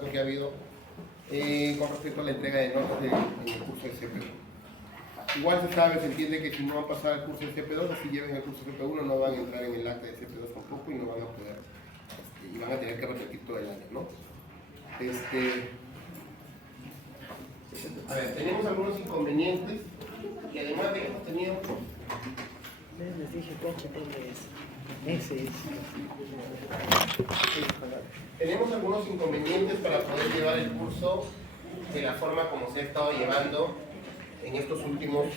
retraso que ha habido con respecto a la entrega de notas en el curso de CP1. Igual se entiende que si no van a pasar al curso de CP2, si lleven el curso de CP1 no van a entrar en el acta de CP2 tampoco y no van a poder, y van a tener que repetir todo el año, ¿no? A ver, tenemos algunos inconvenientes y además de hemos tenido... Les dije PHP ese es. Tenemos algunos inconvenientes para poder llevar el curso de la forma como se ha estado llevando en estos últimos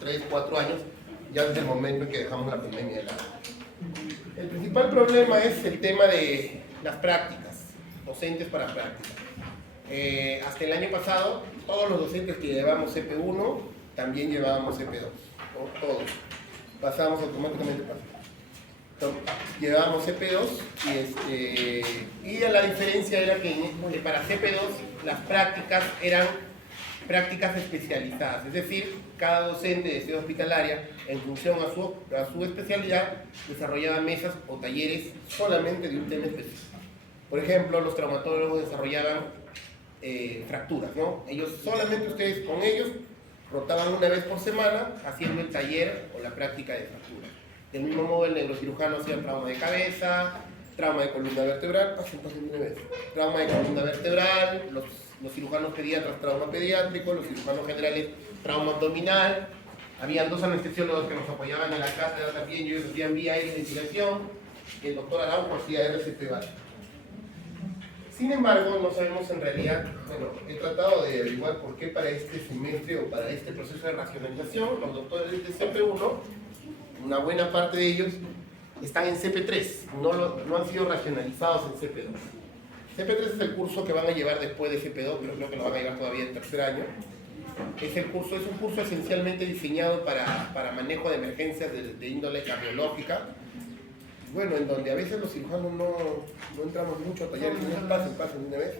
3-4 años, ya desde el momento en que dejamos la pandemia de lado. El principal problema es el tema de las prácticas, docentes para prácticas. Hasta el año pasado, todos los docentes que llevábamos CP1 también llevábamos CP2, ¿no? Todos. Pasábamos automáticamente para llevábamos CP2 y la diferencia era que para CP2 las prácticas eran prácticas especializadas, es decir, cada docente de sede hospitalaria, en función a su especialidad, desarrollaba mesas o talleres solamente de un tema específico. Por ejemplo, los traumatólogos desarrollaban fracturas, ¿no? Solamente ustedes con ellos rotaban una vez por semana haciendo el taller o la práctica de fracturas. Del mismo modo, el neurocirujano hacía trauma de cabeza, trauma de columna vertebral, trauma de columna vertebral, los cirujanos pediatras, trauma pediátrico, los cirujanos generales, trauma abdominal. Habían dos anestesiólogos que nos apoyaban en la cátedra también, ellos hacían vía aérea y ventilación, y el doctor Araujo hacía RCP básico. Sin embargo, no sabemos en realidad, bueno, he tratado de averiguar por qué para este semestre o para este proceso de racionalización, los doctores de CP1, una buena parte de ellos están en CP3, no han sido racionalizados en CP2. CP3 es el curso que van a llevar después de CP2, pero creo que lo van a llevar todavía en tercer año. Es un curso esencialmente diseñado para manejo de emergencias de índole cardiológica. Bueno, en donde a veces los cirujanos no entramos mucho a talleres, pasen una vez.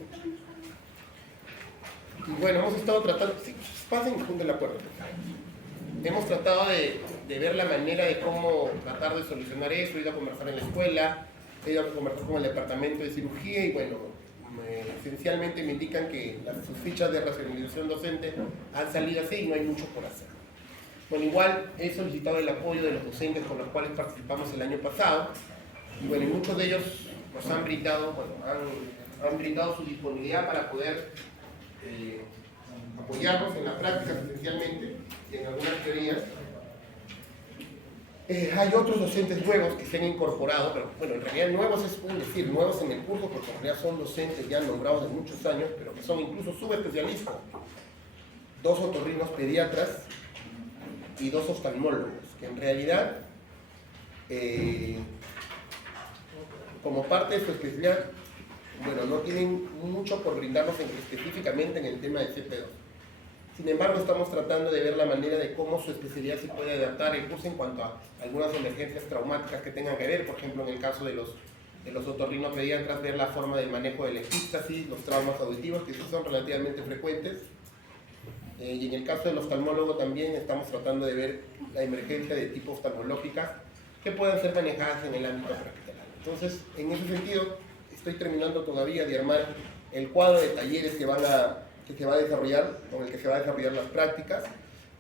Y bueno, hemos estado tratando, sí, pasen y junten la puerta. Hemos tratado de ver la manera de cómo tratar de solucionar eso. He ido a conversar en la escuela, he ido a conversar con el departamento de cirugía y bueno, esencialmente me indican que sus fichas de racionalización docente han salido así y no hay mucho por hacer. Bueno, igual he solicitado el apoyo de los docentes con los cuales participamos el año pasado y bueno, y muchos de ellos nos han brindado, han brindado su disponibilidad para poder apoyarnos en las prácticas esencialmente y en algunas teorías. Hay otros docentes nuevos que se han incorporado, pero bueno, en realidad nuevos es un decir, nuevos en el curso, porque en realidad son docentes ya nombrados de muchos años, pero que son incluso subespecialistas. 2 otorrinos pediatras y 2 oftalmólogos, que en realidad, como parte de su especialidad, bueno, no tienen mucho por brindarnos específicamente en el tema de CP2. Sin embargo, estamos tratando de ver la manera de cómo su especialidad se puede adaptar al curso en cuanto a algunas emergencias traumáticas que tengan que ver, por ejemplo, en el caso de los otorrinopediatras, ver la forma del manejo de la epístasis, los traumas auditivos, que sí son relativamente frecuentes. Y en el caso del oftalmólogo también estamos tratando de ver la emergencia de tipo oftalmológica que puedan ser manejadas en el ámbito prehospitalario. Entonces, en ese sentido, estoy terminando todavía de armar el cuadro de talleres que se va a desarrollar, con el que se va a desarrollar las prácticas.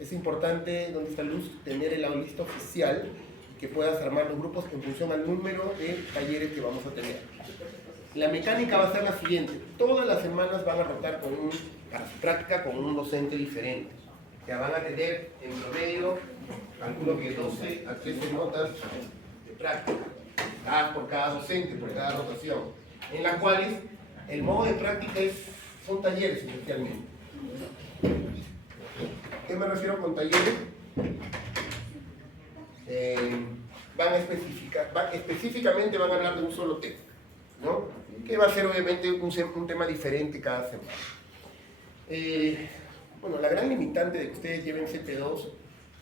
Es importante, donde está Luz, tener la lista oficial y que puedas armar los grupos en función al número de talleres que vamos a tener. La mecánica va a ser la siguiente: todas las semanas van a rotar para su práctica con un docente diferente. Ya van a tener en promedio, calculo que 12 a 13 notas de práctica, por cada docente, por cada rotación, en las cuales el modo de práctica son talleres esencialmente. ¿Qué me refiero con talleres? Específicamente van a hablar de un solo tema, ¿no? Que va a ser obviamente un tema diferente cada semana. Bueno, la gran limitante de que ustedes lleven CP2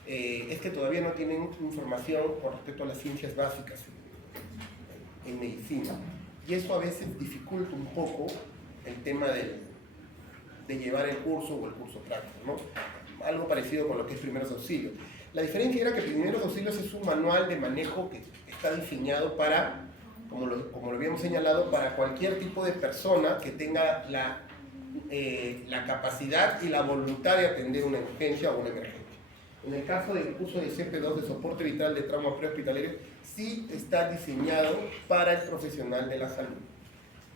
es que todavía no tienen información con respecto a las ciencias básicas en medicina. Y eso a veces dificulta un poco el tema de llevar el curso o el curso práctico, ¿no? Algo parecido con lo que es primeros auxilios. La diferencia era que primeros auxilios es un manual de manejo que está diseñado para como lo habíamos señalado, para cualquier tipo de persona que tenga la capacidad y la voluntad de atender una urgencia o una emergencia. En el caso del curso de CP2 de soporte vital de trauma prehospitalario, sí está diseñado para el profesional de la salud.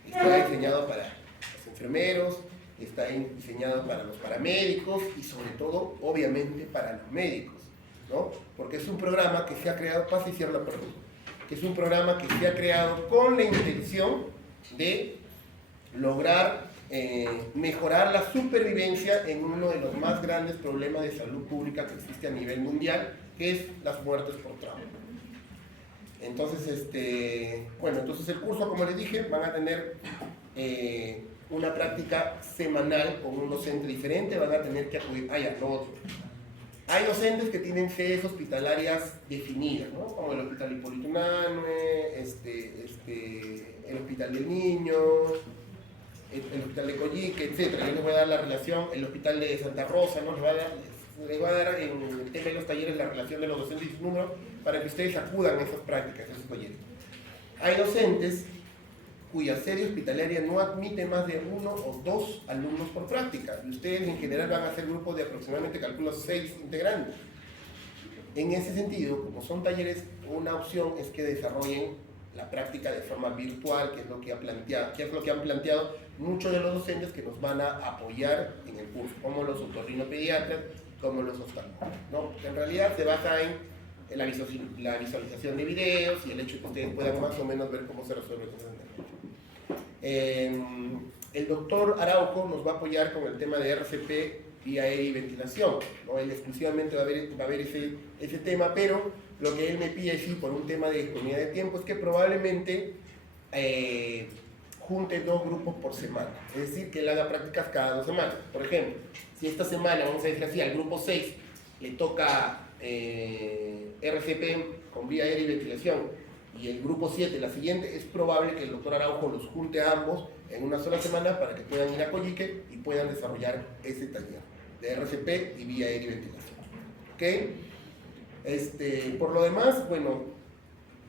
Está diseñado para los enfermeros, está diseñado para los paramédicos y sobre todo, obviamente, para los médicos, ¿no? Porque es un programa que se ha creado, pasa y cierra la pregunta, que es un programa que se ha creado con la intención de lograr mejorar la supervivencia en uno de los más grandes problemas de salud pública que existe a nivel mundial, que es las muertes por trauma. Entonces, entonces el curso, como les dije, van a tener una práctica semanal con un docente diferente, van a tener que acudir. Hay docentes que tienen sedes hospitalarias definidas, ¿no? Como el Hospital Hipólito Unanue, el Hospital del Niño, el Hospital de Coyique, etc. Yo les voy a dar la relación, el Hospital de Santa Rosa, ¿no? Les voy a dar en el tema de los talleres la relación de los docentes y su número para que ustedes acudan a esas prácticas, a esos talleres. Hay docentes cuya sede hospitalaria no admite más de 1 o 2 alumnos por práctica. Y ustedes en general van a hacer grupos de aproximadamente, calculo, 6 integrantes. En ese sentido, como son talleres, una opción es que desarrollen la práctica de forma virtual, que es lo que han planteado muchos de los docentes que nos van a apoyar en el curso, como los otorrinopediatras, como los oftalmólogos, ¿no? Que en realidad se basa en la visualización de videos y el hecho de que ustedes puedan más o menos ver cómo se resuelve cosas en el el doctor Araujo nos va a apoyar con el tema de RCP, vía aérea y ventilación, ¿no? Él exclusivamente va a ver ese tema, pero lo que él me pide, sí, por un tema de disponibilidad de tiempo, es que probablemente junte 2 grupos por semana, es decir, que él haga prácticas cada 2 semanas. Por ejemplo, si esta semana, vamos a decir así, al grupo 6 le toca RCP con vía aérea y ventilación, y el grupo 7, la siguiente, es probable que el doctor Araujo los junte a ambos en una sola semana para que puedan ir a Coyique y puedan desarrollar ese taller de RCP y vía aérea y ventilación. ¿Ok? Por lo demás, bueno,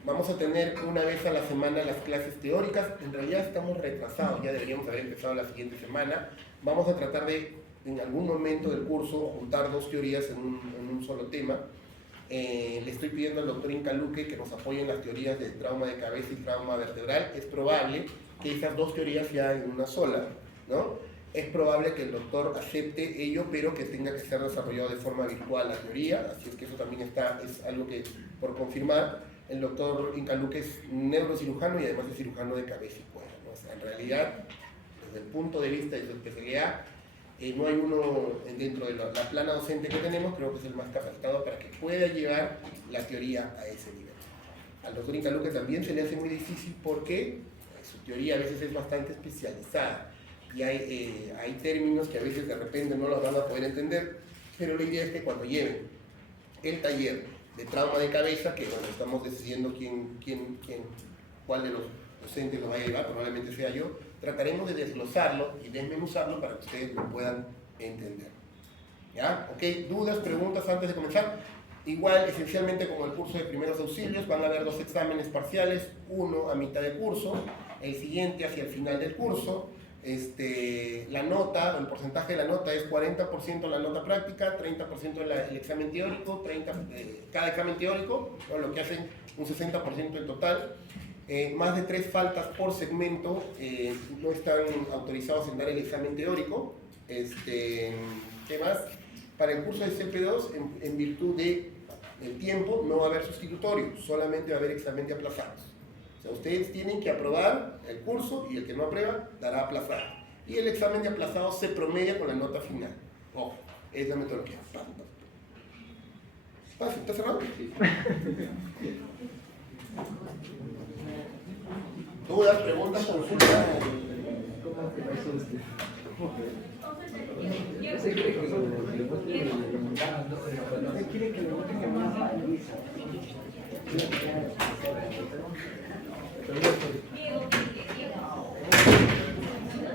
vamos a tener una vez a la semana las clases teóricas. En realidad estamos retrasados, ya deberíamos haber empezado la siguiente semana. Vamos a tratar de, en algún momento del curso, juntar 2 teorías en un solo tema. Le estoy pidiendo al doctor Incaluque que nos apoye en las teorías de trauma de cabeza y trauma vertebral. Es probable que esas 2 teorías sean en una sola, ¿no? Es probable que el doctor acepte ello, pero que tenga que ser desarrollado de forma virtual la teoría, así es que eso también es algo que, por confirmar. El doctor Incaluque es neurocirujano y además es cirujano de cabeza y cuello, ¿no? O sea, en realidad, desde el punto de vista de su especialidad, no hay uno dentro de la plana docente que tenemos, creo que es el más capacitado para que pueda llevar la teoría a ese nivel. Al doctor Incaluque también se le hace muy difícil porque su teoría a veces es bastante especializada y hay términos que a veces de repente no los van a poder entender, pero la idea es que cuando lleven el taller de trauma de cabeza, que bueno, estamos decidiendo cuál de los docentes lo va a llevar, probablemente sea yo, trataremos de desglosarlo y desmenuzarlo para que ustedes lo puedan entender. ¿Ya? ¿Ok? ¿Dudas, preguntas antes de comenzar? Igual, esencialmente como el curso de primeros auxilios, van a haber 2 exámenes parciales, uno a mitad de curso, el siguiente hacia el final del curso. La nota, el porcentaje de la nota es 40% la nota práctica, 30% el examen teórico, cada examen teórico, ¿no? Lo que hacen un 60% en total. Más de 3 faltas por segmento no están autorizados en dar el examen teórico. ¿Qué más? Para el curso de CP2, en virtud del tiempo, no va a haber sustitutorio, solamente va a haber examen de aplazados. O sea, ustedes tienen que aprobar el curso y el que no aprueba dará aplazado. Y el examen de aplazados se promedia con la nota final. Ojo, es la metodología. Fácil, ¿está cerrado? Sí. ¿Dudas, preguntas, consultas?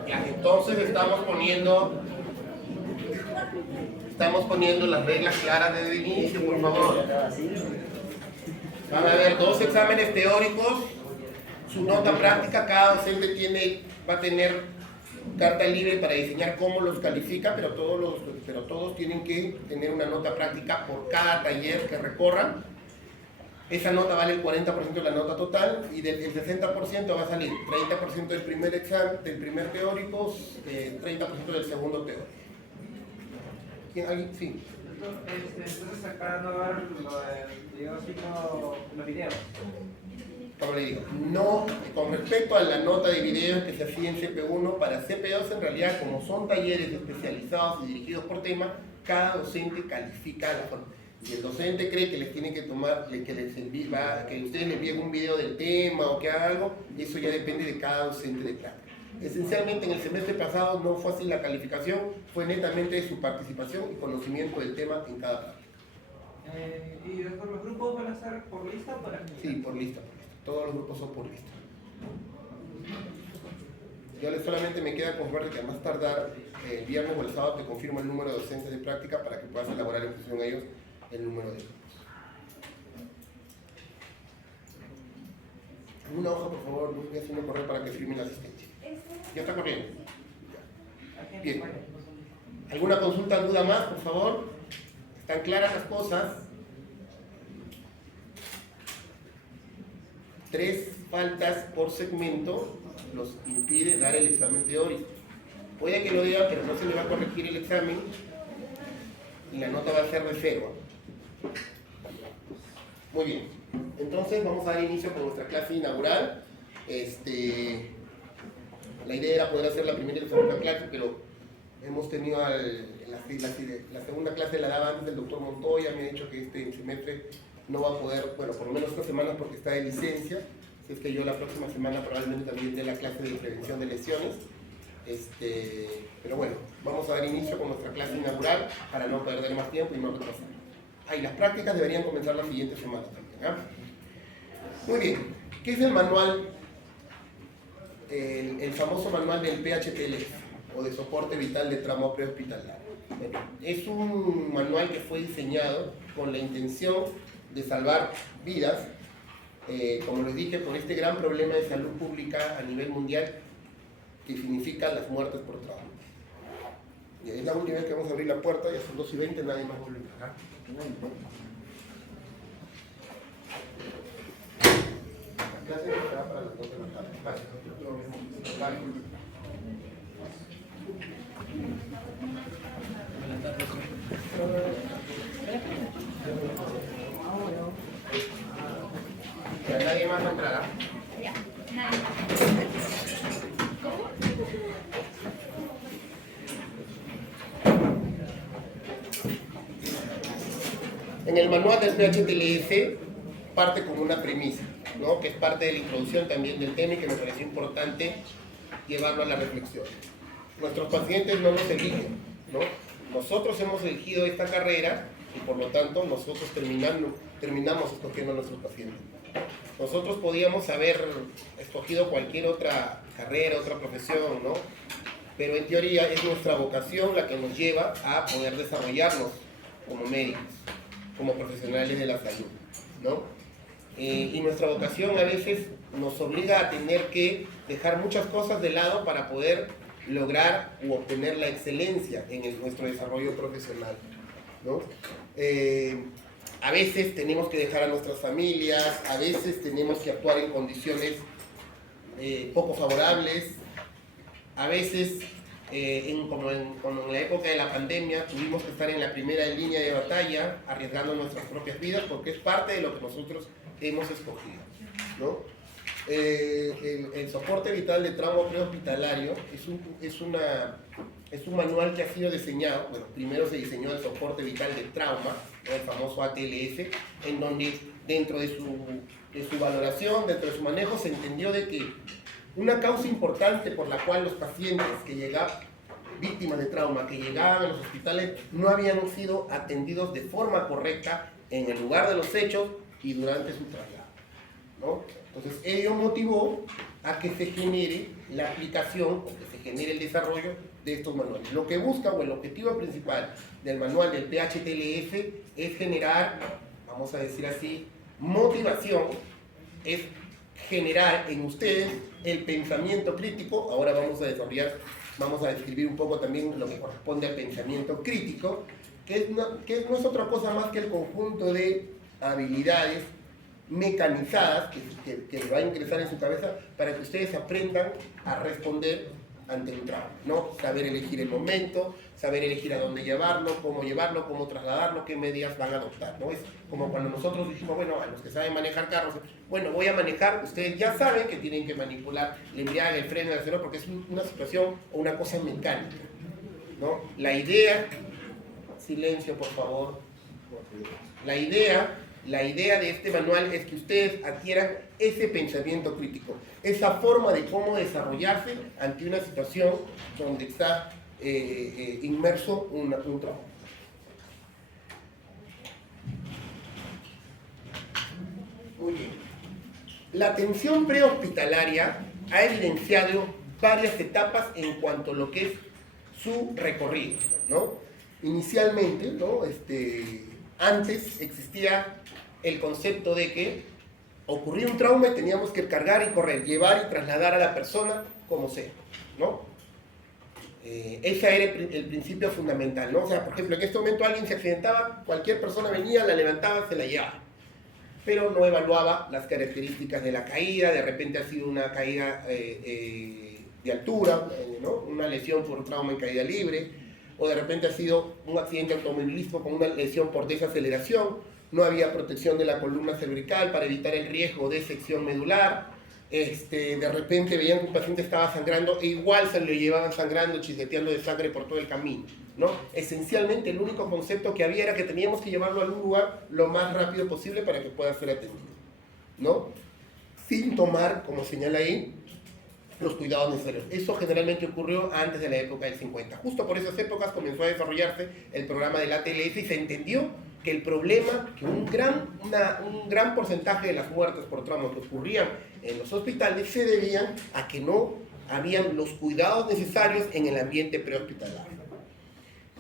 Ya, entonces estamos poniendo las reglas claras desde el inicio, por favor. Van a haber 2 exámenes teóricos, Su nota práctica, cada docente va a tener carta libre para diseñar cómo los califica, pero todos tienen que tener una nota práctica por cada taller que recorran. Esa nota vale el 40% de la nota total y del 60% va a salir 30% del primer examen, del primer teórico, 30% del segundo teórico. ¿Quién? ¿Alguien? Sí. Entonces acá no va a haber los videos. Como le digo, no, con respecto a la nota de videos que se hacía en CP1, para CP2 en realidad, como son talleres especializados y dirigidos por tema, cada docente califica la forma. Si el docente cree que les tiene que tomar, que ustedes le envíen un video del tema o que haga algo, eso ya depende de cada docente de práctica. Esencialmente en el semestre pasado no fue así la calificación, fue netamente de su participación y conocimiento del tema en cada práctica. ¿Y después los grupos van a ser por lista o por actividad? Sí, por lista. Todos los grupos son por lista. Yo solamente me queda confirmar que a más tardar el viernes o el sábado te confirmo el número de docentes de práctica para que puedas elaborar en función a ellos el número de grupos. Una hoja, por favor, voy haciendo correr para que firme la asistencia. ¿Ya está corriendo? Bien. ¿Alguna consulta, duda más, por favor? ¿Están claras las cosas? 3 faltas por segmento los impide dar el examen teórico. Puede que lo diga, pero no se le va a corregir el examen y la nota va a ser de 0. Muy bien, entonces vamos a dar inicio con nuestra clase inaugural. La idea era poder hacer la primera y la segunda clase, pero hemos tenido la segunda clase la daba antes el doctor Montoya, me ha dicho que este semestre no va a poder, bueno, por lo menos 2 semanas porque está de licencia. Así es que yo la próxima semana probablemente también dé la clase de prevención de lesiones. Pero bueno, vamos a dar inicio con nuestra clase inaugural para no perder más tiempo y no retrasar. Y las prácticas deberían comenzar la siguiente semana también. Muy bien, ¿qué es el manual? El famoso manual del PHTLF o de soporte vital de trauma prehospitalario. Bueno, es un manual que fue diseñado con la intención de salvar vidas, como les dije, por este gran problema de salud pública a nivel mundial que significa las muertes por trauma. Y es la última vez que vamos a abrir la puerta, ya son 2:20, nadie más vuelve a entrar. La clase será para las 2 de la tarde. Vale. Ya nadie más entrará. Ya, nadie más. En el manual del PHTLF parte con una premisa, ¿no? Que es parte de la introducción también del tema y que me pareció importante llevarlo a la reflexión. Nuestros pacientes no nos eligen, ¿no? Nosotros hemos elegido esta carrera y por lo tanto nosotros terminamos escogiendo a nuestros pacientes. Nosotros podíamos haber escogido cualquier otra carrera, otra profesión, ¿no? Pero en teoría es nuestra vocación la que nos lleva a poder desarrollarnos como médicos, como profesionales de la salud, ¿no? Y nuestra vocación a veces nos obliga a tener que dejar muchas cosas de lado para poder lograr u obtener la excelencia en nuestro desarrollo profesional, ¿no? A veces tenemos que dejar a nuestras familias, a veces tenemos que actuar en condiciones poco favorables, a veces, como en la época de la pandemia, tuvimos que estar en la primera línea de batalla, arriesgando nuestras propias vidas, porque es parte de lo que nosotros hemos escogido, ¿no? El soporte vital de trauma prehospitalario es un manual que ha sido diseñado. Bueno, primero se diseñó el soporte vital de trauma, ¿no? El famoso ATLS, en donde dentro de su valoración, dentro de su manejo, se entendió de que una causa importante por la cual los pacientes que llegaban, víctimas de trauma, que llegaban a los hospitales, no habían sido atendidos de forma correcta en el lugar de los hechos y durante su traslado, ¿no? Entonces, ello motivó a que se genere la aplicación, o que se genere el desarrollo de estos manuales. Lo que busca, o el objetivo principal del manual del PHTLF es generar, vamos a decir así, motivación, es generar en ustedes el pensamiento crítico. Ahora vamos a desarrollar, vamos a describir un poco también lo que corresponde al pensamiento crítico, que no es otra cosa más que el conjunto de habilidades mecanizadas que va a ingresar en su cabeza para que ustedes aprendan a responder ante un trauma, ¿no? Saber elegir el momento, saber elegir a dónde llevarlo, cómo trasladarlo, qué medidas van a adoptar, ¿no? Es como cuando nosotros dijimos, bueno, a los que saben manejar carros, bueno, voy a manejar, ustedes ya saben que tienen que manipular el embriague, el freno, el acelerador, porque es una situación o una cosa mecánica, ¿no? La idea, silencio por favor, la idea de este manual es que ustedes adquieran ese pensamiento crítico, esa forma de cómo desarrollarse ante una situación donde está inmerso un trauma. Muy bien. La atención prehospitalaria ha evidenciado varias etapas en cuanto a lo que es su recorrido, ¿no? Inicialmente, ¿no? Antes existía el concepto de que ocurría un trauma y teníamos que cargar y correr, llevar y trasladar a la persona como sea, ¿no? Ese era el principio fundamental, ¿no? O sea, por ejemplo, en este momento alguien se accidentaba, cualquier persona venía, la levantaba, se la llevaba, pero no evaluaba las características de la caída. De repente ha sido una caída de altura, ¿no? Una lesión por trauma en caída libre, o de repente ha sido un accidente automovilístico con una lesión por desaceleración. No había protección de la columna cervical para evitar el riesgo de sección medular. De repente veían que un paciente estaba sangrando e igual se lo llevaban sangrando, chisgueteando de sangre por todo el camino, ¿no? Esencialmente el único concepto que había era que teníamos que llevarlo a algún lugar lo más rápido posible para que pueda ser atendido, ¿no? Sin tomar, como señala ahí, los cuidados necesarios. Eso generalmente ocurrió antes de la época del 50. Justo por esas épocas comenzó a desarrollarse el programa del ATLS y se entendió que el problema, que un gran porcentaje de las muertes por trauma que ocurrían en los hospitales se debían a que no habían los cuidados necesarios en el ambiente prehospitalario.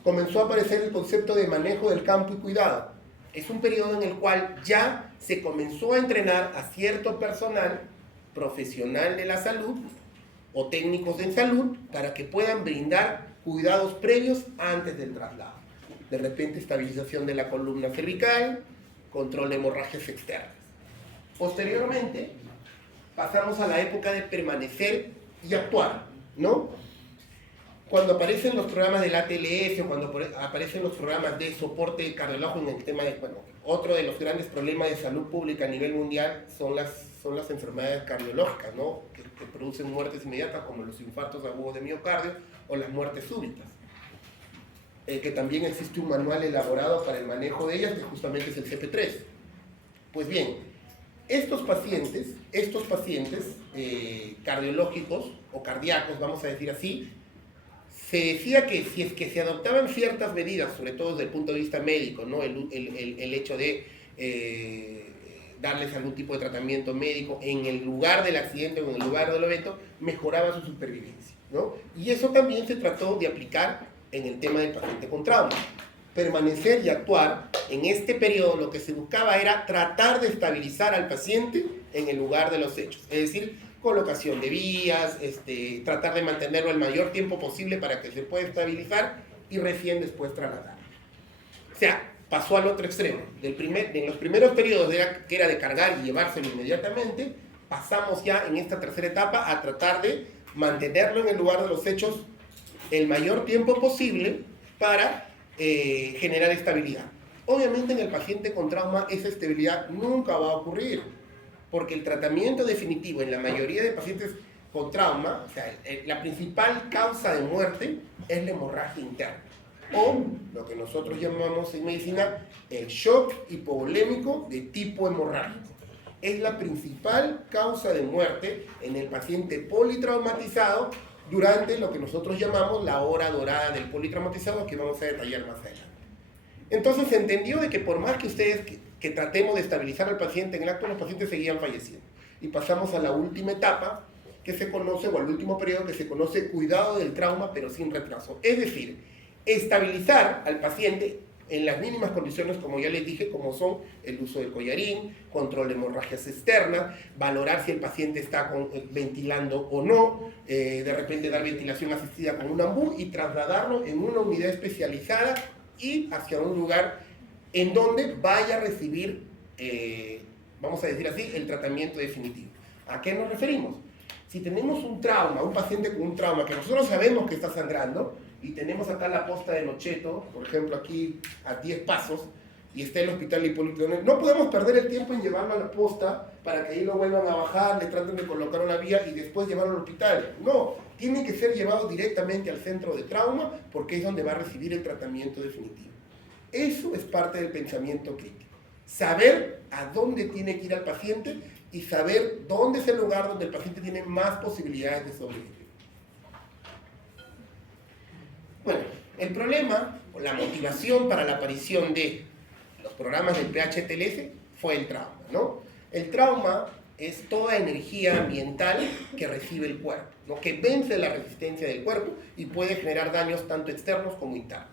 Comenzó a aparecer el concepto de manejo del campo y cuidado. Es un periodo en el cual ya se comenzó a entrenar a cierto personal profesional de la salud o técnicos en salud para que puedan brindar cuidados previos antes del traslado. De repente, estabilización de la columna cervical, control de hemorragias externas. Posteriormente, pasamos a la época de permanecer y actuar, ¿no? Cuando aparecen los programas del ATLS o cuando aparecen los programas de soporte cardiológico en el tema de, bueno, otro de los grandes problemas de salud pública a nivel mundial son las enfermedades cardiológicas, ¿no? Que producen muertes inmediatas, como los infartos agudos de miocardio o las muertes súbitas. Que también existe un manual elaborado para el manejo de ellas, que justamente es el CP3. Pues bien, estos pacientes cardiológicos o cardíacos, vamos a decir así, se decía que si es que se adoptaban ciertas medidas, sobre todo desde el punto de vista médico, ¿no? El hecho de darles algún tipo de tratamiento médico en el lugar del accidente o en el lugar del evento, mejoraba su supervivencia, ¿no? Y eso también se trató de aplicar en el tema del paciente con trauma. Permanecer y actuar, en este periodo lo que se buscaba era tratar de estabilizar al paciente en el lugar de los hechos, es decir, colocación de vías, tratar de mantenerlo el mayor tiempo posible para que se pueda estabilizar y recién después trasladar. O sea, pasó al otro extremo. En los primeros periodos que era de cargar y llevárselo inmediatamente, pasamos ya en esta tercera etapa a tratar de mantenerlo en el lugar de los hechos el mayor tiempo posible para generar estabilidad. Obviamente en el paciente con trauma esa estabilidad nunca va a ocurrir, porque el tratamiento definitivo en la mayoría de pacientes con trauma, o sea, la principal causa de muerte es la hemorragia interna, o lo que nosotros llamamos en medicina el shock hipovolémico de tipo hemorrágico. Es la principal causa de muerte en el paciente politraumatizado durante lo que nosotros llamamos la hora dorada del politraumatizado, que vamos a detallar más adelante. Entonces se entendió de que por más que ustedes que tratemos de estabilizar al paciente, en el acto los pacientes seguían falleciendo. Y pasamos a la última etapa que se conoce, o al último periodo que se conoce cuidado del trauma, pero sin retraso. Es decir, estabilizar al paciente en las mínimas condiciones, como ya les dije, como son el uso del collarín, control de hemorragias externas, valorar si el paciente está ventilando o no, de repente dar ventilación asistida con un ambú y trasladarlo en una unidad especializada y hacia un lugar en donde vaya a recibir, vamos a decir así, el tratamiento definitivo. ¿A qué nos referimos? Si tenemos un trauma, un paciente con un trauma que nosotros sabemos que está sangrando, y tenemos acá la posta de Nocheto, por ejemplo aquí a 10 pasos, y está el hospital de Hipólito Yrigoyen, no podemos perder el tiempo en llevarlo a la posta para que ahí lo vuelvan a bajar, le traten de colocar una vía y después llevarlo al hospital. No, tiene que ser llevado directamente al centro de trauma porque es donde va a recibir el tratamiento definitivo. Eso es parte del pensamiento crítico. Saber a dónde tiene que ir al paciente y saber dónde es el lugar donde el paciente tiene más posibilidades de sobrevivir. Bueno, el problema, o la motivación para la aparición de los programas del PHTLS fue el trauma, ¿no? El trauma es toda energía ambiental que recibe el cuerpo, ¿no? Que vence la resistencia del cuerpo y puede generar daños tanto externos como internos.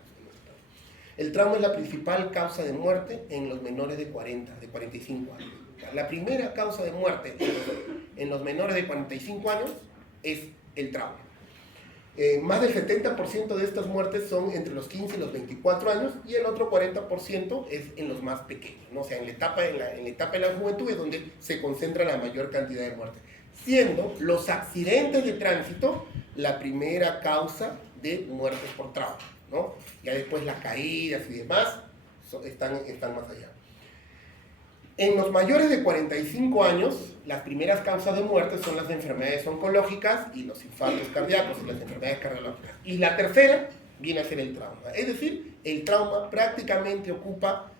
El trauma es la principal causa de muerte en los menores de 45 años. La primera causa de muerte en los menores de 45 años es el trauma. Más del 70% de estas muertes son entre los 15 y los 24 años y el otro 40% es en los más pequeños, ¿no? O sea, en la etapa de la juventud es donde se concentra la mayor cantidad de muertes, siendo los accidentes de tránsito la primera causa de muertes por trauma, ¿no? Ya después las caídas y demás están más allá. En los mayores de 45 años, las primeras causas de muerte son las enfermedades oncológicas y los infartos cardíacos y las enfermedades cardiológicas. Y la tercera viene a ser el trauma. Es decir, el trauma prácticamente ocupa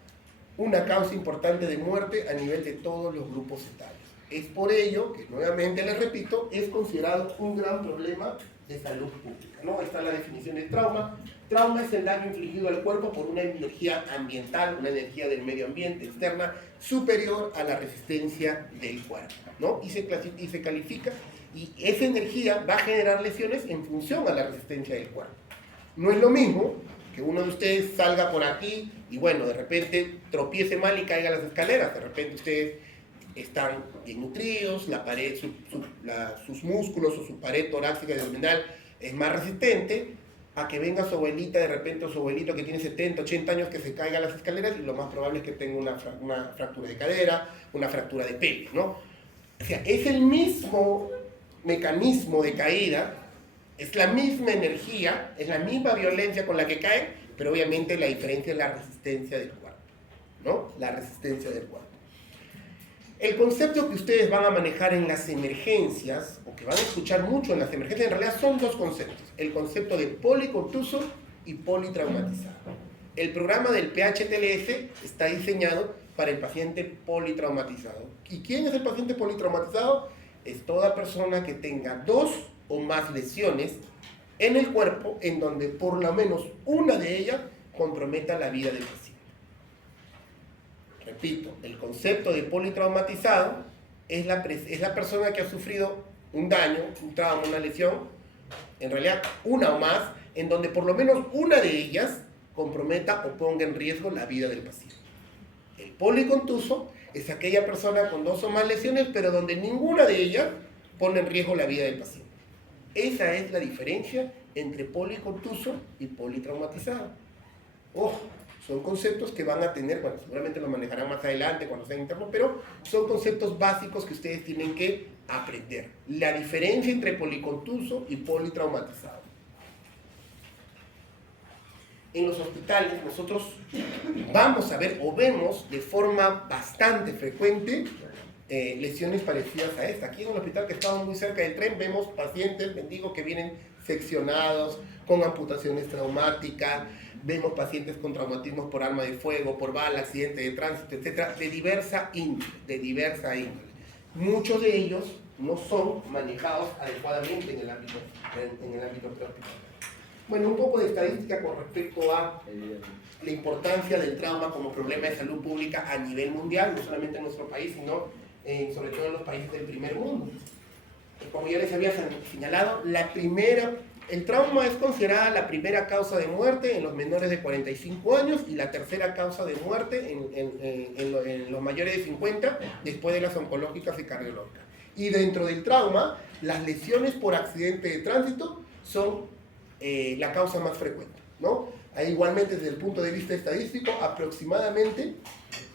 una causa importante de muerte a nivel de todos los grupos etarios. Es por ello que, nuevamente les repito, es considerado un gran problema de salud pública, ¿no? Está la definición de trauma. Trauma es el daño infligido al cuerpo por una energía ambiental, una energía del medio ambiente externa superior a la resistencia del cuerpo, ¿no? Y se califica, y esa energía va a generar lesiones en función a la resistencia del cuerpo. No es lo mismo que uno de ustedes salga por aquí y bueno, de repente tropiece mal y caiga las escaleras, de repente ustedes están bien nutridos, la pared, sus músculos o su pared torácica y abdominal es más resistente, a que venga su abuelita de repente o su abuelito que tiene 70, 80 años que se caiga a las escaleras y lo más probable es que tenga una fractura de cadera, una fractura de pelvis, ¿no? O sea, es el mismo mecanismo de caída, es la misma energía, es la misma violencia con la que caen, pero obviamente la diferencia es la resistencia del cuerpo, ¿no? La resistencia del cuerpo. El concepto que ustedes van a manejar en las emergencias, o que van a escuchar mucho en las emergencias, en realidad son dos conceptos. El concepto de policontuso y politraumatizado. El programa del PHTLS está diseñado para el paciente politraumatizado. ¿Y quién es el paciente politraumatizado? Es toda persona que tenga 2 o más lesiones en el cuerpo en donde por lo menos una de ellas comprometa la vida del paciente. Repito, el concepto de politraumatizado es la persona que ha sufrido un daño, un trauma, una lesión, en realidad una o más, en donde por lo menos una de ellas comprometa o ponga en riesgo la vida del paciente. El policontuso es aquella persona con 2 o más lesiones, pero donde ninguna de ellas pone en riesgo la vida del paciente. Esa es la diferencia entre policontuso y politraumatizado. Ojo, son conceptos que van a tener, bueno, seguramente lo manejarán más adelante cuando sean internos, pero son conceptos básicos que ustedes tienen que aprender. La diferencia entre policontuso y politraumatizado. En los hospitales nosotros vamos a ver o vemos de forma bastante frecuente lesiones parecidas a esta. Aquí en un hospital que estamos muy cerca del tren vemos pacientes, bendigo, que vienen seccionados, con amputaciones traumáticas, vemos pacientes con traumatismos por arma de fuego, por bala, accidente de tránsito, etcétera, de diversa índole. Muchos de ellos no son manejados adecuadamente en el ámbito prehospitalario. Bueno, un poco de estadística con respecto a la importancia del trauma como problema de salud pública a nivel mundial, no solamente en nuestro país, sino sobre todo en los países del primer mundo. Como ya les había señalado, la primera El trauma es considerada la primera causa de muerte en los menores de 45 años y la tercera causa de muerte en los mayores de 50, después de las oncológicas y cardiológicas. Y dentro del trauma, las lesiones por accidente de tránsito son la causa más frecuente, ¿no? Igualmente, desde el punto de vista estadístico, aproximadamente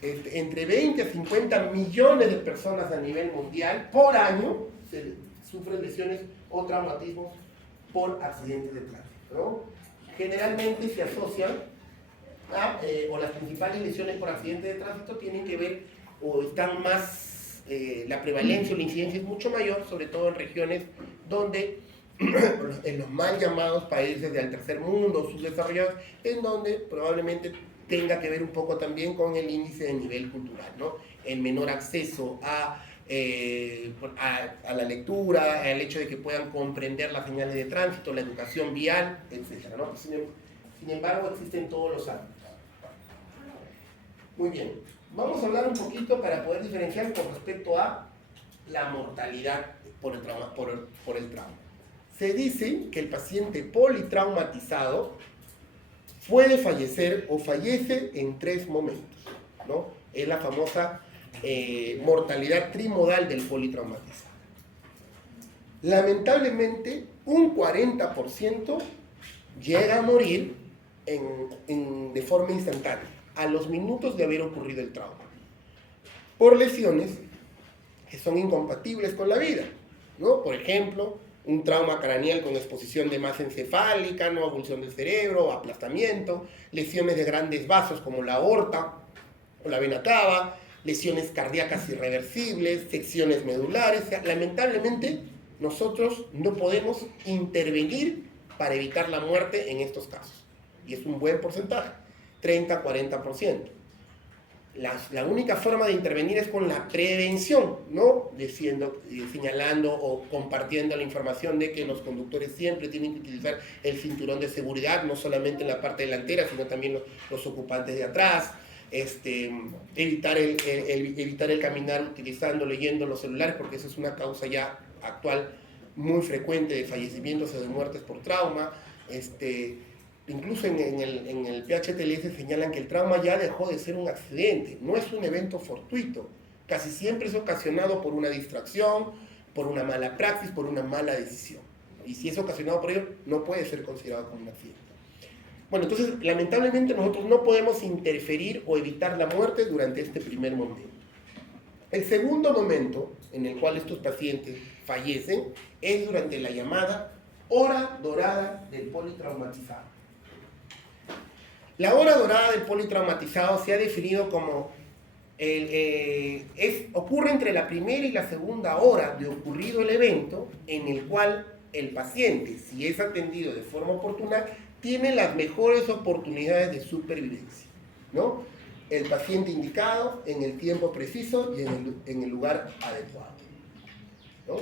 entre 20 a 50 millones de personas a nivel mundial por año sufren lesiones o traumatismos por accidentes de tránsito, ¿no? Generalmente se asocian o las principales lesiones por accidentes de tránsito tienen que ver o están más, la prevalencia o la incidencia es mucho mayor, sobre todo en regiones donde en los mal llamados países del tercer mundo, subdesarrollados, en donde probablemente tenga que ver un poco también con el índice de nivel cultural, ¿no? El menor acceso a la lectura, al hecho de que puedan comprender las señales de tránsito, la educación vial, etc., ¿no? Sin embargo, existen todos los ámbitos. Muy bien, vamos a hablar un poquito para poder diferenciar con respecto a la mortalidad por el trauma. Se dice que el paciente politraumatizado puede fallecer o fallece en 3 momentos, ¿no? Es la famosa mortalidad trimodal del politraumatizado. Lamentablemente, un 40% llega a morir de forma instantánea, a los minutos de haber ocurrido el trauma, por lesiones que son incompatibles con la vida, ¿no? Por ejemplo, un trauma craneal con exposición de masa encefálica, no abulsión del cerebro, aplastamiento, lesiones de grandes vasos como la aorta o la vena cava, lesiones cardíacas irreversibles, secciones medulares. O sea, lamentablemente, nosotros no podemos intervenir para evitar la muerte en estos casos. Y es un buen porcentaje, 30-40%. La única forma de intervenir es con la prevención, ¿no? Señalando o compartiendo la información de que los conductores siempre tienen que utilizar el cinturón de seguridad, no solamente en la parte delantera, sino también los ocupantes de atrás. Evitar el caminar leyendo los celulares, porque esa es una causa ya actual muy frecuente de fallecimientos o de muertes por trauma. Incluso en el PHTLS señalan que el trauma ya dejó de ser un accidente, no es un evento fortuito, casi siempre es ocasionado por una distracción, por una mala praxis, por una mala decisión. Y si es ocasionado por ello, no puede ser considerado como un accidente. Bueno, entonces, lamentablemente nosotros no podemos interferir o evitar la muerte durante este primer momento. El segundo momento en el cual estos pacientes fallecen es durante la llamada hora dorada del politraumatizado. La hora dorada del politraumatizado se ha definido como ocurre entre la primera y la segunda hora de ocurrido el evento, en el cual el paciente, si es atendido de forma oportuna, tiene las mejores oportunidades de supervivencia, ¿no? El paciente indicado en el tiempo preciso y en el lugar adecuado, ¿no?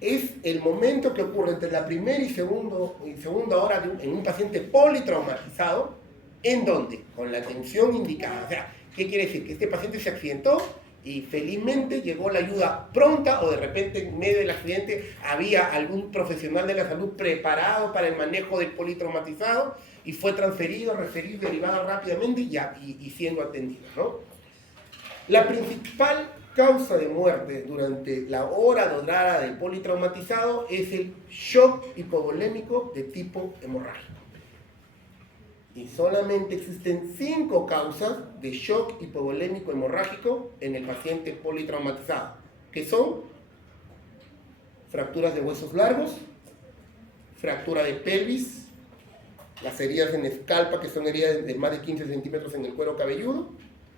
Es el momento que ocurre entre la primera y segunda hora en un paciente politraumatizado, en donde, con la atención indicada. O sea, ¿qué quiere decir? Que este paciente se accidentó y felizmente llegó la ayuda pronta, o de repente en medio del accidente había algún profesional de la salud preparado para el manejo del politraumatizado y fue transferido, referido, derivado rápidamente y siendo atendido, ¿no? La principal causa de muerte durante la hora dorada del politraumatizado es el shock hipovolémico de tipo hemorrágico. Y solamente existen 5 causas de shock hipovolémico hemorrágico en el paciente politraumatizado, que son fracturas de huesos largos, fractura de pelvis, las heridas en escalpa, que son heridas de más de 15 centímetros en el cuero cabelludo,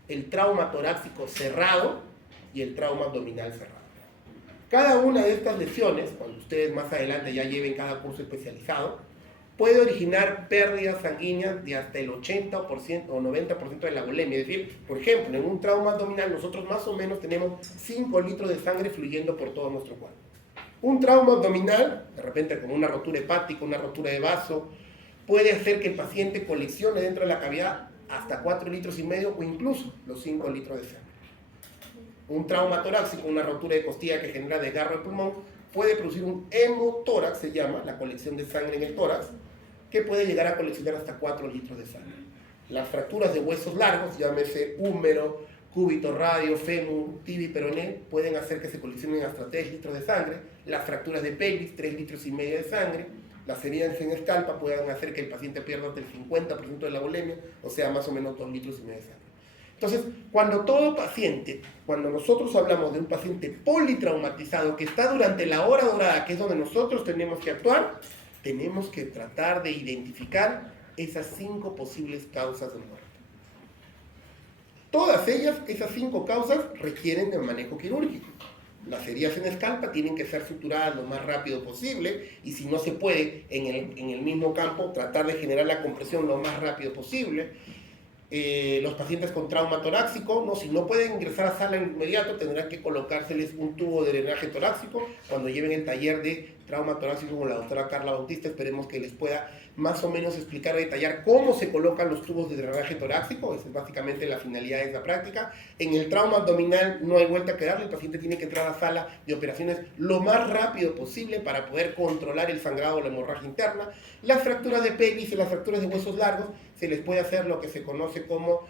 el trauma torácico cerrado y el trauma abdominal cerrado. Cada una de estas lesiones, cuando ustedes más adelante ya lleven cada curso especializado, puede originar pérdidas sanguíneas de hasta el 80% o 90% de la volemia. Es decir, por ejemplo, en un trauma abdominal nosotros más o menos tenemos 5 litros de sangre fluyendo por todo nuestro cuerpo. Un trauma abdominal, de repente con una rotura hepática, una rotura de vaso, puede hacer que el paciente coleccione dentro de la cavidad hasta 4,5 litros o incluso los 5 litros de sangre. Un trauma torácico, una rotura de costilla que genera desgarro de pulmón, puede producir un hemotórax, se llama, la colección de sangre en el tórax, que puede llegar a coleccionar hasta 4 litros de sangre. Las fracturas de huesos largos, llámese húmero, cúbito radio, fémur, tibia y peroné, pueden hacer que se coleccionen hasta 3 litros de sangre. Las fracturas de pelvis, 3 litros y medio de sangre. Las heridas en escalpa pueden hacer que el paciente pierda hasta el 50% de la volemia, o sea, más o menos 2 litros y medio de sangre. Entonces, cuando nosotros hablamos de un paciente politraumatizado que está durante la hora dorada, que es donde nosotros tenemos que actuar, tenemos que tratar de identificar esas 5 posibles causas de muerte. Todas ellas, esas 5 causas, requieren de manejo quirúrgico. Las heridas en escalpa tienen que ser suturadas lo más rápido posible, y si no se puede, en el mismo campo, tratar de generar la compresión lo más rápido posible. Los pacientes con trauma torácico, ¿no? Si no pueden ingresar a sala en inmediato, tendrán que colocárseles un tubo de drenaje torácico. Cuando lleven el taller de trauma torácico con la doctora Carla Bautista, esperemos que les pueda más o menos explicar o detallar cómo se colocan los tubos de drenaje torácico. Esa es básicamente la finalidad de esta práctica. En el trauma abdominal no hay vuelta que darle, el paciente tiene que entrar a sala de operaciones lo más rápido posible para poder controlar el sangrado o la hemorragia interna. Las fracturas de pelvis y las fracturas de huesos largos se les puede hacer lo que se conoce como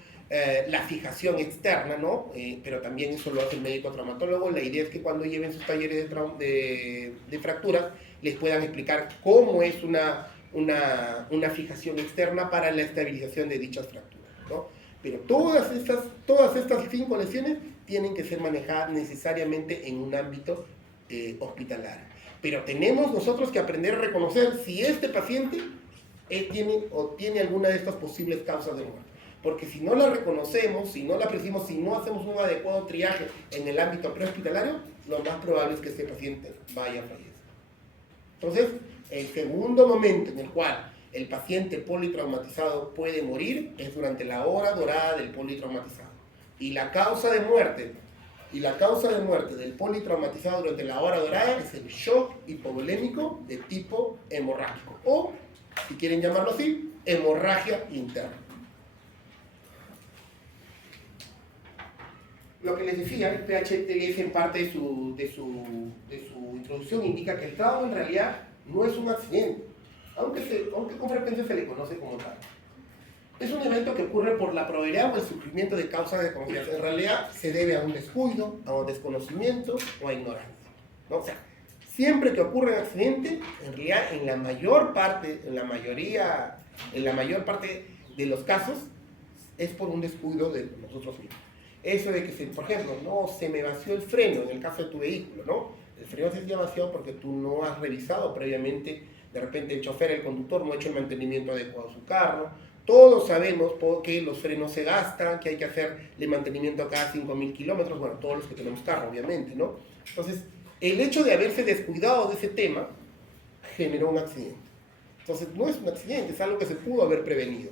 la fijación externa, ¿no? Pero también eso lo hace el médico traumatólogo. La idea es que cuando lleven sus talleres de fracturas les puedan explicar cómo es una fijación externa para la estabilización de dichas fracturas, ¿no? Pero todas estas 5 lesiones tienen que ser manejadas necesariamente en un ámbito hospitalario. Pero tenemos nosotros que aprender a reconocer si este paciente tiene alguna de estas posibles causas de muerte. Porque si no la reconocemos, si no la apreciamos, si no hacemos un adecuado triaje en el ámbito prehospitalario, lo más probable es que este paciente vaya a fallecer. Entonces, el segundo momento en el cual el paciente politraumatizado puede morir es durante la hora dorada del politraumatizado. Y la causa de muerte del politraumatizado durante la hora dorada es el shock hipovolémico de tipo hemorrágico, o, si quieren llamarlo así, hemorragia interna. Lo que les decía, el PHTLS en parte de su introducción indica que el trauma en realidad no es un accidente, aunque con frecuencia se le conoce como tal. Es un evento que ocurre por la probabilidad o el sufrimiento de causas desconocidas. En realidad se debe a un descuido, a un desconocimiento o a ignorancia, ¿no? O sea, siempre que ocurre un accidente, en realidad en la mayor parte de los casos es por un descuido de nosotros mismos. Eso de que, por ejemplo, no se me vació el freno en el caso de tu vehículo, ¿no? El freno se ha vaciado porque tú no has revisado previamente, de repente el chofer, el conductor no ha hecho el mantenimiento adecuado a su carro. Todos sabemos que los frenos se gastan, que hay que hacerle mantenimiento a cada 5.000 kilómetros, bueno, todos los que tenemos carro, obviamente, ¿no? Entonces, el hecho de haberse descuidado de ese tema generó un accidente. Entonces, no es un accidente, es algo que se pudo haber prevenido,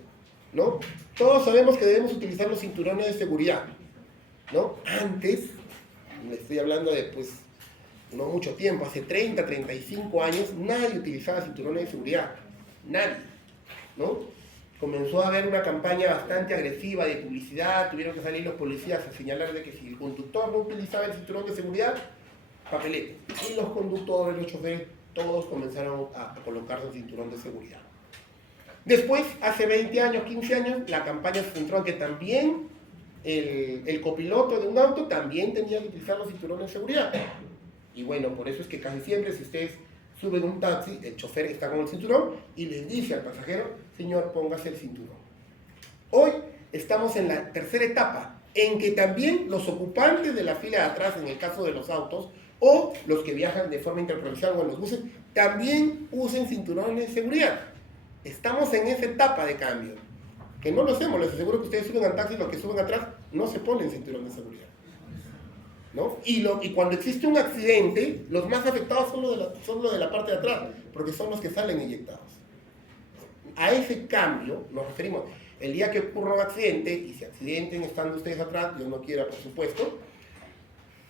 ¿no? Todos sabemos que debemos utilizar los cinturones de seguridad, ¿no? Antes, le estoy hablando de, pues, no mucho tiempo, hace 30, 35 años, nadie utilizaba cinturones de seguridad, nadie, ¿no? Comenzó a haber una campaña bastante agresiva de publicidad, tuvieron que salir los policías a señalar de que si el conductor no utilizaba el cinturón de seguridad, papelete. Y los conductores, los choferes, todos comenzaron a colocarse el cinturón de seguridad. Después, hace 20 años, 15 años, la campaña se centró en que también el copiloto de un auto también tenía que utilizar los cinturones de seguridad. Y bueno, por eso es que casi siempre, si ustedes suben un taxi, el chofer está con el cinturón y les dice al pasajero: señor, póngase el cinturón. Hoy estamos en la tercera etapa, en que también los ocupantes de la fila de atrás, en el caso de los autos, o los que viajan de forma interprovincial o en los buses, también usen cinturones de seguridad. Estamos en esa etapa de cambio, que no lo hacemos. Les aseguro que ustedes suben al taxi y los que suben atrás no se ponen cinturón de seguridad, ¿no? Y cuando existe un accidente, los más afectados son los de la parte de atrás, porque son los que salen eyectados. A ese cambio nos referimos. El día que ocurra un accidente, y se accidenten estando ustedes atrás, Dios no quiera, por supuesto,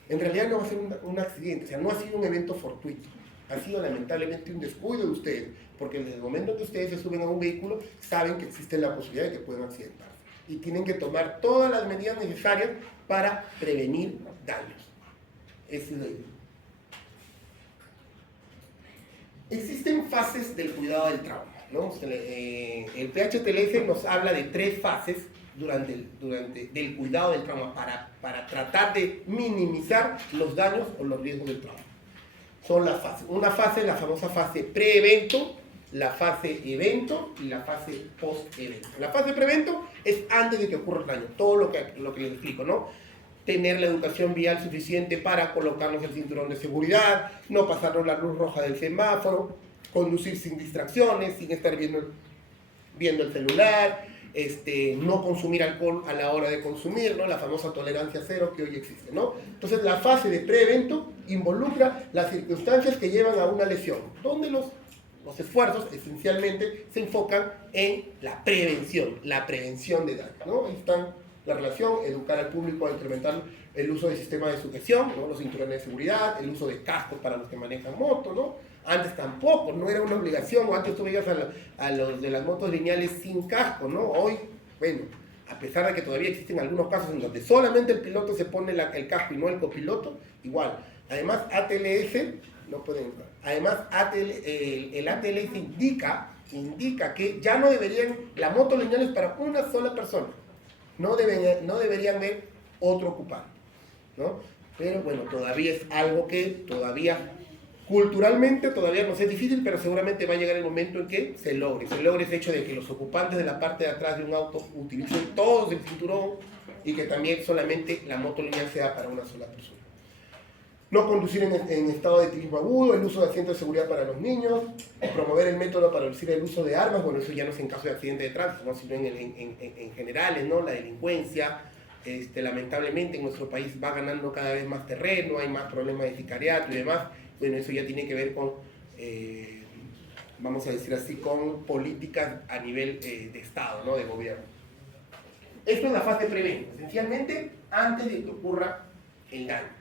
en realidad no va a ser un accidente, o sea, no ha sido un evento fortuito, ha sido lamentablemente un descuido de ustedes, porque desde el momento que ustedes se suben a un vehículo, saben que existe la posibilidad de que puedan accidentarse, y tienen que tomar todas las medidas necesarias para prevenir daños. Ese es el... Existen fases del cuidado del trauma, ¿no? El PHTLS nos habla de 3 fases del cuidado del trauma para tratar de minimizar los daños o los riesgos del trauma. Son las fases. Una fase es la famosa fase pre-evento, la fase evento y la fase post-evento. La fase pre-evento es antes de que ocurra el daño, todo lo que les explico, ¿no? Tener la educación vial suficiente para colocarnos el cinturón de seguridad, no pasarnos la luz roja del semáforo, conducir sin distracciones, sin estar viendo el celular, no consumir alcohol a la hora de consumir, ¿no? La famosa tolerancia cero que hoy existe, ¿no? Entonces la fase de pre-evento involucra las circunstancias que llevan a una lesión, donde los esfuerzos esencialmente se enfocan en la prevención de daño, ¿no? Ahí están la relación, educar al público a incrementar el uso de sistemas de sujeción, ¿no? Los cinturones de seguridad, el uso de cascos para los que manejan moto, ¿no? Antes tampoco, no era una obligación, antes tú veías a los de las motos lineales sin casco, ¿no? Hoy, bueno, a pesar de que todavía existen algunos casos en donde solamente el piloto se pone el casco y no el copiloto, igual. Además, ATLS, no pueden, además el ATLS indica que ya no deberían, la moto lineal es para una sola persona, no deberían ver otro ocupante, ¿no? Pero bueno, todavía es algo que culturalmente todavía nos es difícil, pero seguramente va a llegar el momento en que se logre ese hecho de que los ocupantes de la parte de atrás de un auto utilicen todos el cinturón y que también solamente la moto lineal sea para una sola persona. No conducir en estado de etílico agudo, el uso de asientos de seguridad para los niños, promover el método para reducir el uso de armas, bueno, eso ya no es en caso de accidente de tránsito, ¿no? Sino en generales, ¿no? La delincuencia, lamentablemente en nuestro país va ganando cada vez más terreno, hay más problemas de sicariato y demás. Bueno, eso ya tiene que ver con, vamos a decir así, con políticas a nivel de Estado, ¿no? De gobierno. Esto es la fase preventa, esencialmente antes de que ocurra el daño.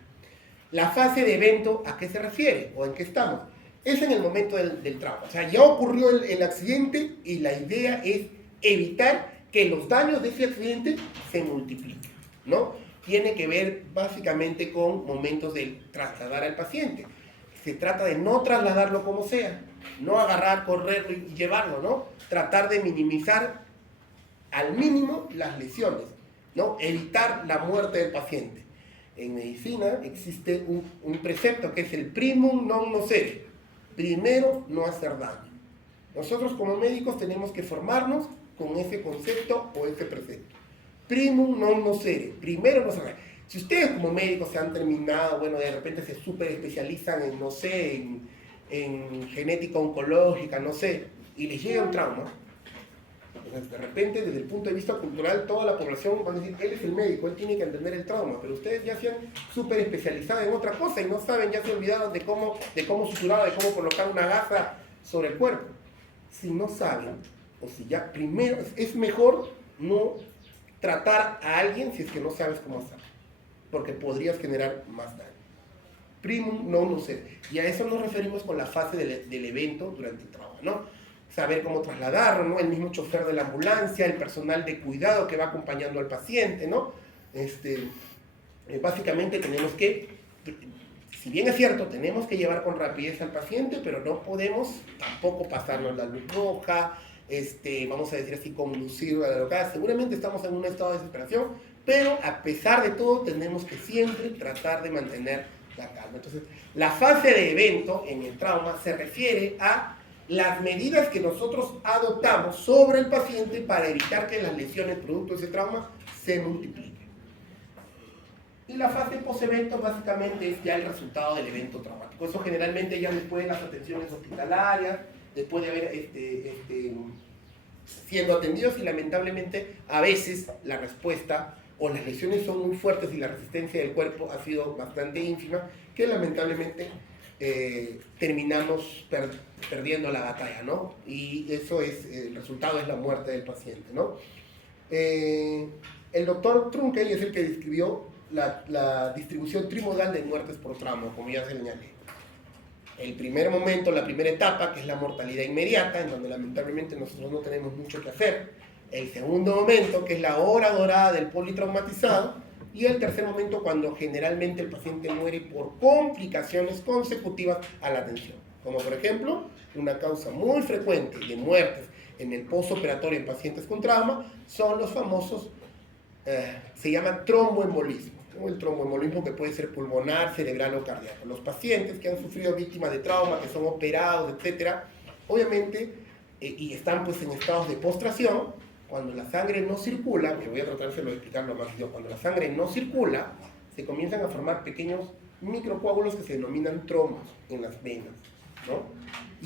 La fase de evento, ¿a qué se refiere? ¿O en qué estamos? Es en el momento del trauma. O sea, ya ocurrió el accidente y la idea es evitar que los daños de ese accidente se multipliquen, ¿no? Tiene que ver básicamente con momentos de trasladar al paciente. Se trata de no trasladarlo como sea, no agarrar, correrlo y llevarlo, ¿no? Tratar de minimizar al mínimo las lesiones, ¿no? Evitar la muerte del paciente. En medicina existe un precepto que es el primum non nocere. Primero, no hacer daño. Nosotros como médicos tenemos que formarnos con ese concepto o ese precepto. Primum non nocere. Primero, no hacer daño. Si ustedes como médicos se han terminado, bueno, de repente se súper especializan en, no sé, en genética oncológica, no sé, y les llega un trauma, pues de repente, desde el punto de vista cultural, toda la población va a decir, él es el médico, él tiene que entender el trauma, pero ustedes ya se han súper especializado en otra cosa y no saben, ya se olvidaron de cómo suturar, de cómo colocar una gasa sobre el cuerpo. Si no saben, o si ya primero, es mejor no tratar a alguien si es que no sabes cómo hacerlo, porque podrías generar más daño. Primum non nocere. Y a eso nos referimos con la fase del evento durante el trauma, ¿no? Saber cómo trasladarlo, ¿no? El mismo chofer de la ambulancia, el personal de cuidado que va acompañando al paciente, ¿no? Básicamente tenemos que, si bien es cierto, tenemos que llevar con rapidez al paciente, pero no podemos tampoco pasarnos la luz roja, vamos a decir así, conducir a la locada. Seguramente estamos en un estado de desesperación, pero a pesar de todo tenemos que siempre tratar de mantener la calma. Entonces, la fase de evento en el trauma se refiere a las medidas que nosotros adoptamos sobre el paciente para evitar que las lesiones producto de ese trauma se multipliquen. Y la fase post-evento básicamente es ya el resultado del evento traumático. Eso generalmente ya después de las atenciones hospitalarias, después de haber siendo atendidos, y lamentablemente a veces la respuesta o las lesiones son muy fuertes y la resistencia del cuerpo ha sido bastante ínfima, que lamentablemente terminamos perdiendo la batalla, ¿no? Y eso es, el resultado es la muerte del paciente, ¿no? El doctor Trunkey es el que describió la distribución trimodal de muertes por trauma, como ya señalé. El primer momento, la primera etapa, que es la mortalidad inmediata, en donde lamentablemente nosotros no tenemos mucho que hacer. El segundo momento, que es la hora dorada del politraumatizado. Y el tercer momento, cuando generalmente el paciente muere por complicaciones consecutivas a la atención. como por ejemplo, una causa muy frecuente de muertes en el postoperatorio en pacientes con trauma son los famosos, se llama tromboembolismo, ¿no? El tromboembolismo que puede ser pulmonar, cerebral o cardíaco. Los pacientes que han sufrido víctimas de trauma, que son operados, etcétera, obviamente, y están pues en estados de postración, cuando la sangre no circula, que voy a tratar de explicarlo más yo, cuando la sangre no circula, se comienzan a formar pequeños microcoágulos que se denominan tromos en las venas, ¿no?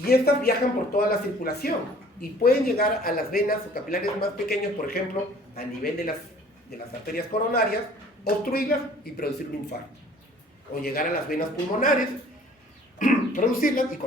Y estas viajan por toda la circulación y pueden llegar a las venas o capilares más pequeños, por ejemplo, a nivel de las arterias coronarias, obstruirlas y producir un infarto. O llegar a las venas pulmonares, producirlas y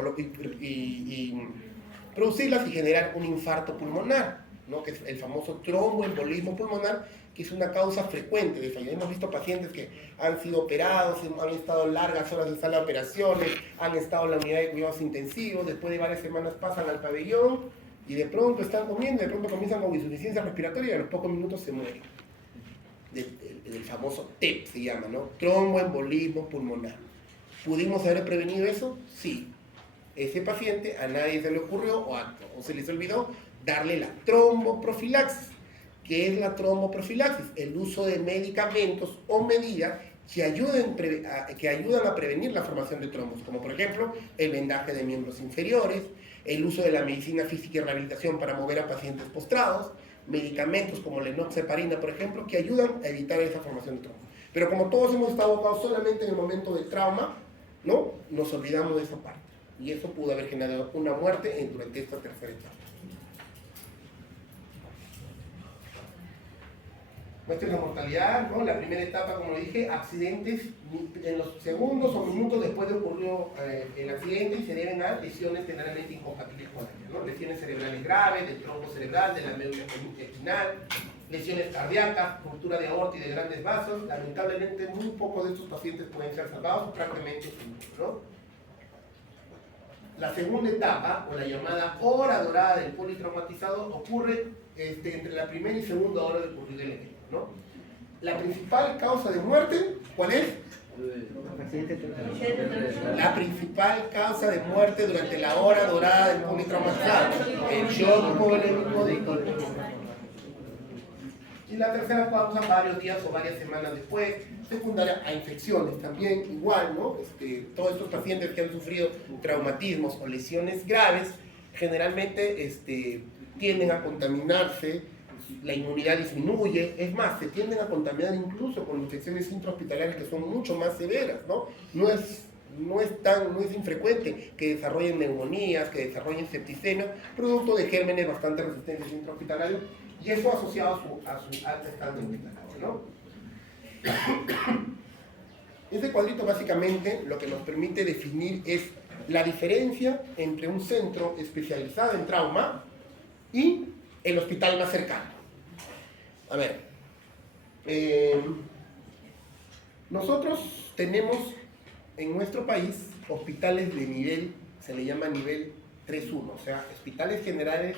generar un infarto pulmonar, ¿no? Que es el famoso tromboembolismo pulmonar, que es una causa frecuente de falla. Hemos visto pacientes que han sido operados, han estado largas horas en sala de operaciones, han estado en la unidad de cuidados intensivos, después de varias semanas pasan al pabellón y de pronto están comiendo, de pronto comienzan con insuficiencia respiratoria y a los pocos minutos se mueren. El famoso TEP se llama, ¿no? Tromboembolismo pulmonar. ¿Pudimos haber prevenido eso? Sí. Ese paciente a nadie se le ocurrió o se les olvidó darle la tromboprofilaxis. ¿Qué es la tromboprofilaxis? El uso de medicamentos o medidas que ayudan a prevenir la formación de trombos, como por ejemplo el vendaje de miembros inferiores, el uso de la medicina física y rehabilitación para mover a pacientes postrados, medicamentos como la enoxaparina, por ejemplo, que ayudan a evitar esa formación de trombos. Pero como todos hemos estado abocados solamente en el momento del trauma, ¿no? Nos olvidamos de esa parte. Y eso pudo haber generado una muerte durante esta tercera etapa. Muestra la mortalidad, ¿no? La primera etapa, como lo dije, accidentes en los segundos o minutos después de ocurrió el accidente y se deben a lesiones generalmente incompatibles con la vida, ¿no? Lesiones cerebrales graves, del tronco cerebral, de la médula espinal, lesiones cardíacas, ruptura de aorta y de grandes vasos. Lamentablemente, muy pocos de estos pacientes pueden ser salvados, prácticamente ninguno, ¿no? La segunda etapa, o la llamada hora dorada del politraumatizado, ocurre entre la primera y segunda hora de ocurrir el evento, ¿no? La principal causa de muerte, ¿cuál es? La principal causa de muerte durante la hora dorada del politraumatizado, el shock hipovolémico de hipovolemia. Y la tercera causa varios días o varias semanas después, secundaria a infecciones también, igual, ¿no? Todos estos pacientes que han sufrido traumatismos o lesiones graves, generalmente tienden a contaminarse, la inmunidad disminuye, es más, se tienden a contaminar incluso con infecciones intrahospitalarias que son mucho más severas, ¿no? No es infrecuente que desarrollen neumonías, que desarrollen septicemia, producto de gérmenes bastante resistentes intrahospitalarios, y eso asociado a su alta estancia hospitalaria, ¿no? Este cuadrito básicamente lo que nos permite definir es la diferencia entre un centro especializado en trauma y el hospital más cercano. A ver, nosotros tenemos en nuestro país hospitales de nivel, se le llama nivel 3-1, o sea, hospitales generales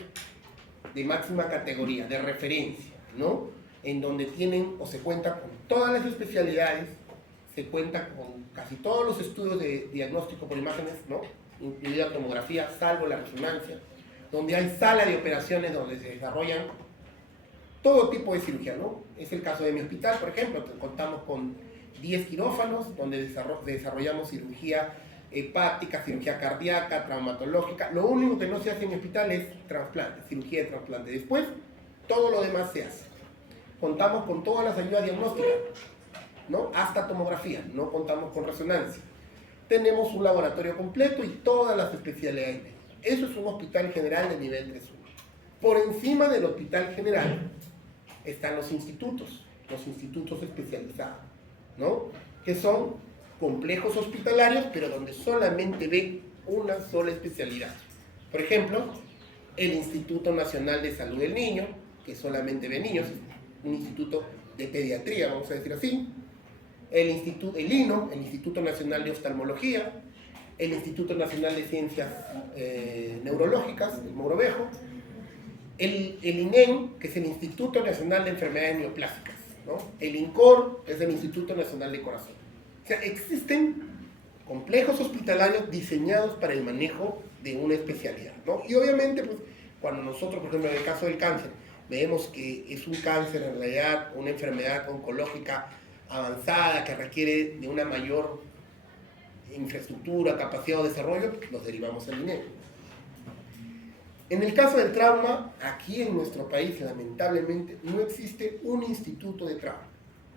de máxima categoría, de referencia, ¿no? En donde tienen o se cuenta con todas las especialidades, se cuenta con casi todos los estudios de diagnóstico por imágenes, ¿no? Incluida tomografía, salvo la resonancia, donde hay sala de operaciones donde se desarrollan todo tipo de cirugía, ¿no? Es el caso de mi hospital, por ejemplo, contamos con 10 quirófanos, donde desarrollamos cirugía hepática, cirugía cardíaca, traumatológica. Lo único que no se hace en mi hospital es trasplante, cirugía de trasplante. Después, todo lo demás se hace. Contamos con todas las ayudas diagnósticas, ¿no? Hasta tomografía, no contamos con resonancia. Tenemos un laboratorio completo y todas las especialidades. Eso es un hospital general de nivel 3-1. Por encima del hospital general están los institutos especializados, ¿no? Que son complejos hospitalarios, pero donde solamente ven una sola especialidad. Por ejemplo, el Instituto Nacional de Salud del Niño, que solamente ve niños, un instituto de pediatría, vamos a decir así. El INO, el Instituto Nacional de Oftalmología, el Instituto Nacional de Ciencias Neurológicas, el Mogrovejo, el INEM, que es el Instituto Nacional de Enfermedades Neoplásicas, ¿no? El INCOR, que es el Instituto Nacional de Corazón. O sea, existen complejos hospitalarios diseñados para el manejo de una especialidad, ¿no? Y obviamente, pues, cuando nosotros, por ejemplo, en el caso del cáncer, vemos que es un cáncer en realidad, una enfermedad oncológica avanzada que requiere de una mayor infraestructura, capacidad o desarrollo, los derivamos al dinero. En el caso del trauma, aquí en nuestro país, lamentablemente, no existe un instituto de trauma,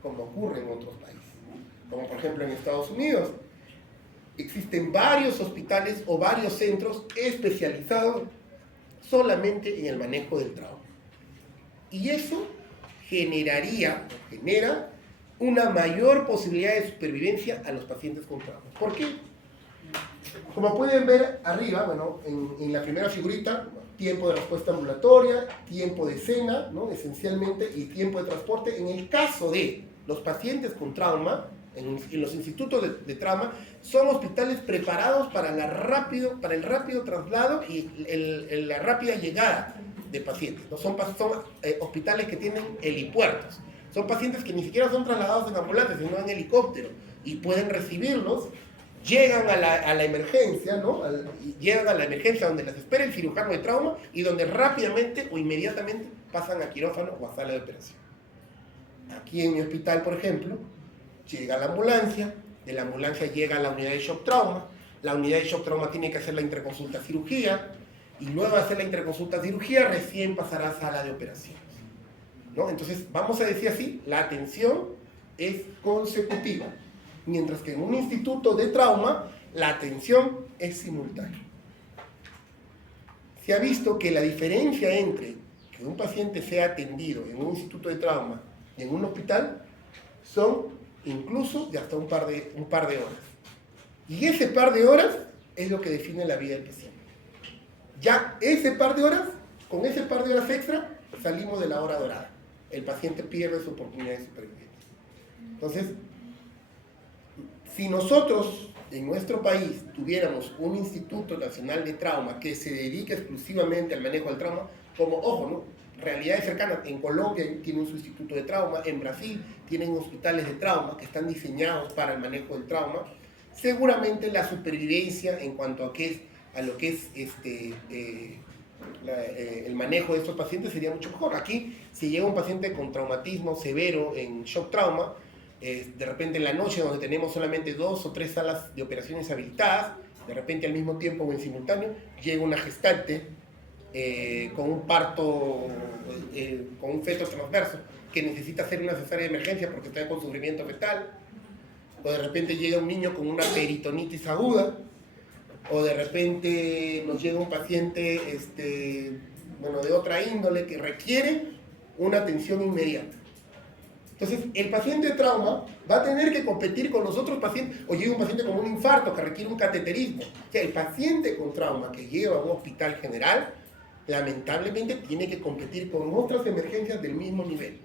como ocurre en otros países. Como por ejemplo en Estados Unidos, existen varios hospitales o varios centros especializados solamente en el manejo del trauma. Y eso genera una mayor posibilidad de supervivencia a los pacientes con trauma. ¿Por qué? Como pueden ver arriba, bueno, en la primera figurita, tiempo de respuesta ambulatoria, tiempo de escena, ¿no? Esencialmente, y tiempo de transporte. En el caso de los pacientes con trauma, en los institutos de trauma, son hospitales preparados para el rápido traslado y la rápida llegada de pacientes, ¿no? Son hospitales que tienen helipuertos. Son pacientes que ni siquiera son trasladados en ambulancia, sino en helicóptero, y pueden recibirlos, llegan a la emergencia, ¿no? Llegan a la emergencia donde les espera el cirujano de trauma y donde rápidamente o inmediatamente pasan a quirófano o a sala de operación. Aquí en mi hospital, por ejemplo, llega la ambulancia, de la ambulancia llega a la unidad de shock trauma, la unidad de shock trauma tiene que hacer la interconsulta cirugía, y luego de hacer la interconsulta cirugía recién pasará a sala de operaciones, ¿no? Entonces, vamos a decir así, la atención es consecutiva, mientras que en un instituto de trauma, la atención es simultánea. Se ha visto que la diferencia entre que un paciente sea atendido en un instituto de trauma y en un hospital son incluso de hasta un par de horas. Y ese par de horas es lo que define la vida del paciente. Ya ese par de horas, con ese par de horas extra, salimos de la hora dorada. El paciente pierde su oportunidad de supervivencia. Entonces, si nosotros en nuestro país tuviéramos un Instituto Nacional de Trauma que se dedique exclusivamente al manejo del trauma, como, ojo, ¿no? Realidades cercanas, en Colombia tienen su instituto de trauma, en Brasil tienen hospitales de trauma que están diseñados para el manejo del trauma, seguramente la supervivencia en cuanto a lo que es el manejo de estos pacientes sería mucho mejor. Aquí, si llega un paciente con traumatismo severo en shock trauma, de repente en la noche donde tenemos solamente 2 o 3 salas de operaciones habilitadas, de repente al mismo tiempo o en simultáneo, llega una gestante con un parto, con un feto transverso, que necesita hacer una cesárea de emergencia porque está con sufrimiento fetal, o de repente llega un niño con una peritonitis aguda, o de repente nos llega un paciente de otra índole que requiere una atención inmediata. Entonces, el paciente de trauma va a tener que competir con los otros pacientes, o llega un paciente con un infarto que requiere un cateterismo. O sea, el paciente con trauma que llega a un hospital general, lamentablemente tiene que competir con otras emergencias del mismo nivel.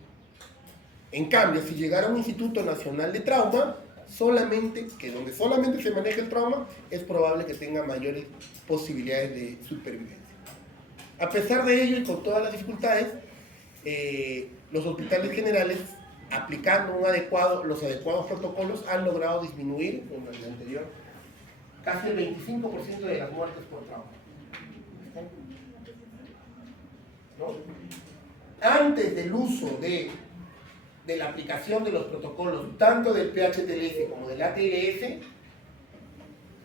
En cambio, si llegara a un Instituto Nacional de Trauma, donde solamente se maneja el trauma, es probable que tenga mayores posibilidades de supervivencia. A pesar de ello y con todas las dificultades, los hospitales generales, aplicando los adecuados protocolos, han logrado disminuir, como en el anterior, casi el 25% de las muertes por trauma. ¿No? Antes del uso de la aplicación de los protocolos, tanto del PHTLS como del ATLS,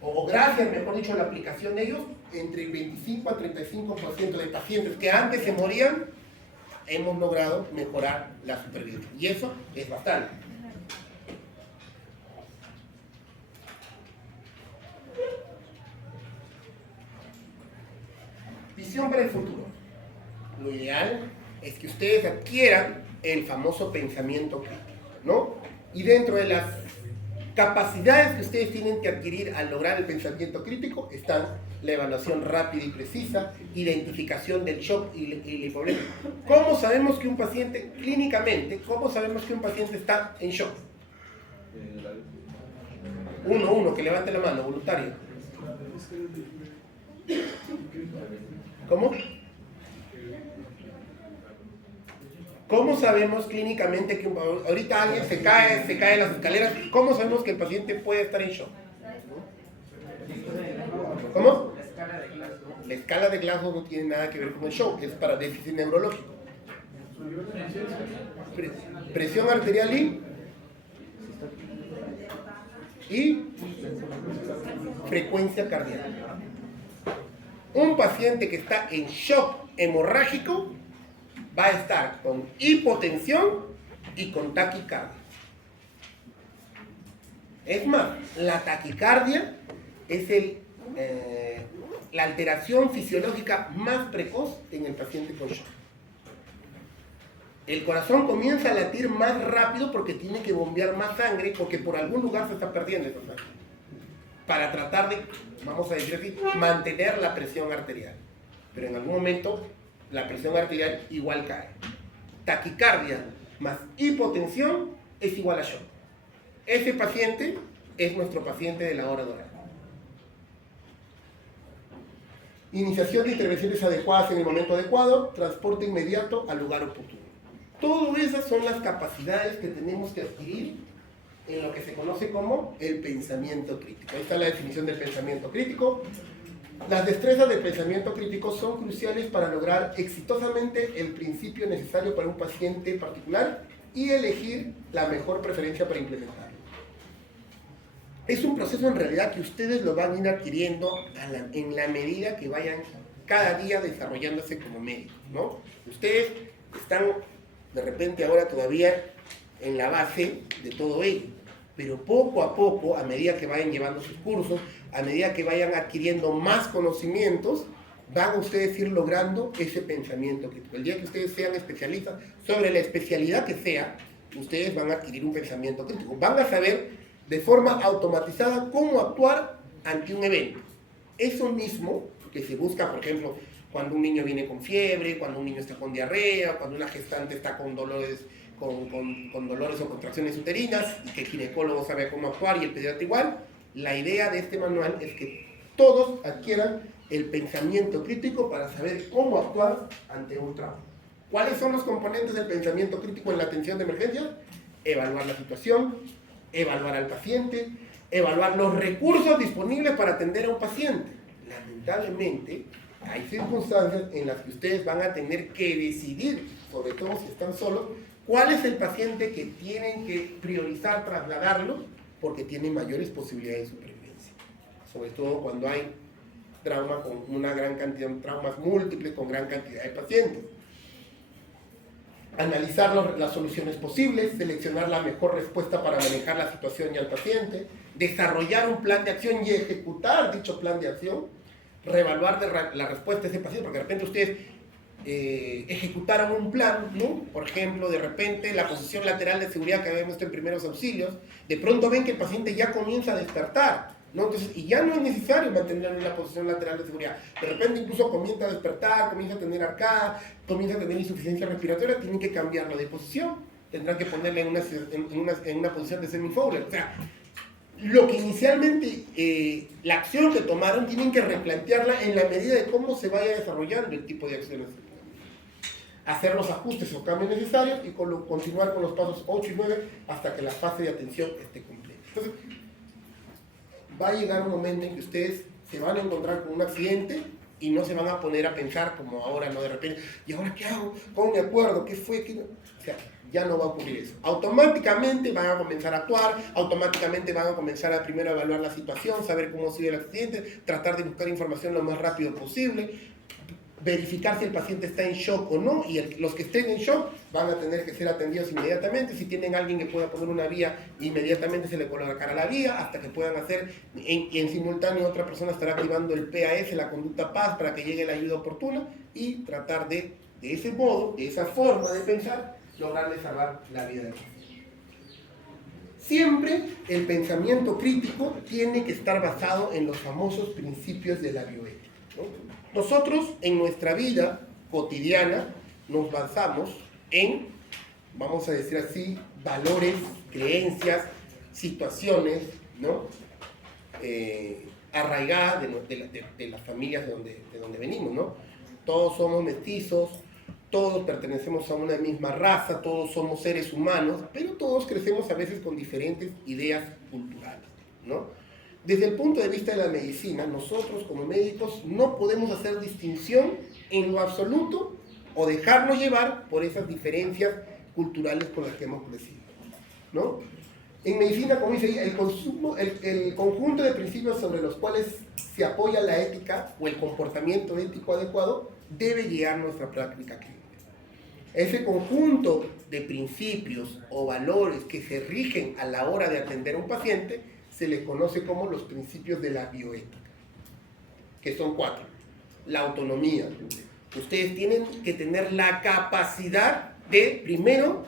o gracias, mejor dicho, a la aplicación de ellos, entre el 25 a 35% de pacientes que antes se morían, hemos logrado mejorar la supervivencia. Y eso es bastante. Visión para el futuro. Lo ideal es que ustedes adquieran el famoso pensamiento crítico, ¿no? Y dentro de las capacidades que ustedes tienen que adquirir al lograr el pensamiento crítico están la evaluación rápida y precisa, identificación del shock y el problema. ¿Cómo sabemos que un paciente, clínicamente, cómo sabemos que un paciente está en shock? Uno, que levante la mano, voluntario. ¿Cómo? ¿Cómo sabemos clínicamente que ahorita alguien se cae en las escaleras? ¿Cómo sabemos que el paciente puede estar en shock? ¿Cómo? La escala de Glasgow. La escala de Glasgow no tiene nada que ver con el shock, es para déficit neurológico. Presión arterial y frecuencia cardíaca. Un paciente que está en shock hemorrágico va a estar con hipotensión y con taquicardia. Es más, la taquicardia es la alteración fisiológica más precoz en el paciente con shock. El corazón comienza a latir más rápido porque tiene que bombear más sangre, porque por algún lugar se está perdiendo esa sangre, para tratar de, vamos a decir así, mantener la presión arterial. Pero en algún momento la presión arterial igual cae. Taquicardia más hipotensión es igual a shock. Ese paciente es nuestro paciente de la hora dorada. Iniciación de intervenciones adecuadas en el momento adecuado, transporte inmediato al lugar oportuno. Todas esas son las capacidades que tenemos que adquirir en lo que se conoce como el pensamiento crítico. Ahí está la definición del pensamiento crítico. Las destrezas del pensamiento crítico son cruciales para lograr exitosamente el principio necesario para un paciente particular y elegir la mejor preferencia para implementarlo. Es un proceso en realidad que ustedes lo van a ir adquiriendo en la medida que vayan cada día desarrollándose como médicos, ¿no? Ustedes están de repente ahora todavía en la base de todo ello, pero poco a poco, a medida que vayan llevando sus cursos, a medida que vayan adquiriendo más conocimientos, van a ustedes ir logrando ese pensamiento crítico. El día que ustedes sean especialistas sobre la especialidad que sea, ustedes van a adquirir un pensamiento crítico. Van a saber de forma automatizada cómo actuar ante un evento. Eso mismo que se busca, por ejemplo, cuando un niño viene con fiebre, cuando un niño está con diarrea, cuando una gestante está con dolores, con dolores o contracciones uterinas, y que el ginecólogo sabe cómo actuar y el pediatra igual. La idea de este manual es que todos adquieran el pensamiento crítico para saber cómo actuar ante un trauma. ¿Cuáles son los componentes del pensamiento crítico en la atención de emergencias? Evaluar la situación, evaluar al paciente, evaluar los recursos disponibles para atender a un paciente. Lamentablemente, hay circunstancias en las que ustedes van a tener que decidir, sobre todo si están solos, cuál es el paciente que tienen que priorizar trasladarlo porque tiene mayores posibilidades de supervivencia. Sobre todo cuando hay trauma con una gran cantidad de traumas múltiples, con gran cantidad de pacientes. Analizar las soluciones posibles, seleccionar la mejor respuesta para manejar la situación y al paciente, desarrollar un plan de acción y ejecutar dicho plan de acción, reevaluar la respuesta de ese paciente, porque de repente ustedes ejecutaron un plan, ¿no? Por ejemplo, de repente la posición lateral de seguridad que habíamos visto en primeros auxilios, de pronto ven que el paciente ya comienza a despertar, ¿no? Entonces, y ya no es necesario mantenerlo en la posición lateral de seguridad. De repente incluso comienza a despertar, comienza a tener arcada, comienza a tener insuficiencia respiratoria, tienen que cambiarlo de posición, tendrán que ponerle en una posición de semi-Fowler. O sea, lo que inicialmente, la acción que tomaron, tienen que replantearla en la medida de cómo se vaya desarrollando el tipo de acciones. Hacer los ajustes o cambios necesarios y continuar con los pasos 8 y 9 hasta que la fase de atención esté completa. Entonces, va a llegar un momento en que ustedes se van a encontrar con un accidente y no se van a poner a pensar como ahora, ¿no? De repente, ¿y ahora qué hago? ¿Cómo me acuerdo? ¿Qué fue? ¿Qué no? O sea, ya no va a ocurrir eso. Automáticamente van a comenzar a actuar, automáticamente van a comenzar a primero evaluar la situación, saber cómo sigue el accidente, tratar de buscar información lo más rápido posible, verificar si el paciente está en shock o no, y los que estén en shock van a tener que ser atendidos inmediatamente. Si tienen alguien que pueda poner una vía, inmediatamente se le colocará la vía hasta que puedan hacer, y en simultáneo otra persona estará activando el PAS, la conducta PAS, para que llegue la ayuda oportuna y tratar de ese modo, de esa forma de pensar, lograrle salvar la vida del paciente. Siempre el pensamiento crítico tiene que estar basado en los famosos principios de la bioética, ¿no? Nosotros en nuestra vida cotidiana nos basamos en, vamos a decir así, valores, creencias, situaciones, ¿no? Arraigadas de las familias de donde venimos, ¿no? Todos somos mestizos, todos pertenecemos a una misma raza, todos somos seres humanos, pero todos crecemos a veces con diferentes ideas culturales, ¿no? Desde el punto de vista de la medicina, nosotros como médicos no podemos hacer distinción en lo absoluto o dejarnos llevar por esas diferencias culturales con las que hemos crecido, ¿no? En medicina, como dice, el conjunto de principios sobre los cuales se apoya la ética o el comportamiento ético adecuado debe guiar nuestra práctica clínica. Ese conjunto de principios o valores que se rigen a la hora de atender a un paciente se les conoce como los principios de la bioética, que son 4. La autonomía. Ustedes tienen que tener la capacidad de, primero,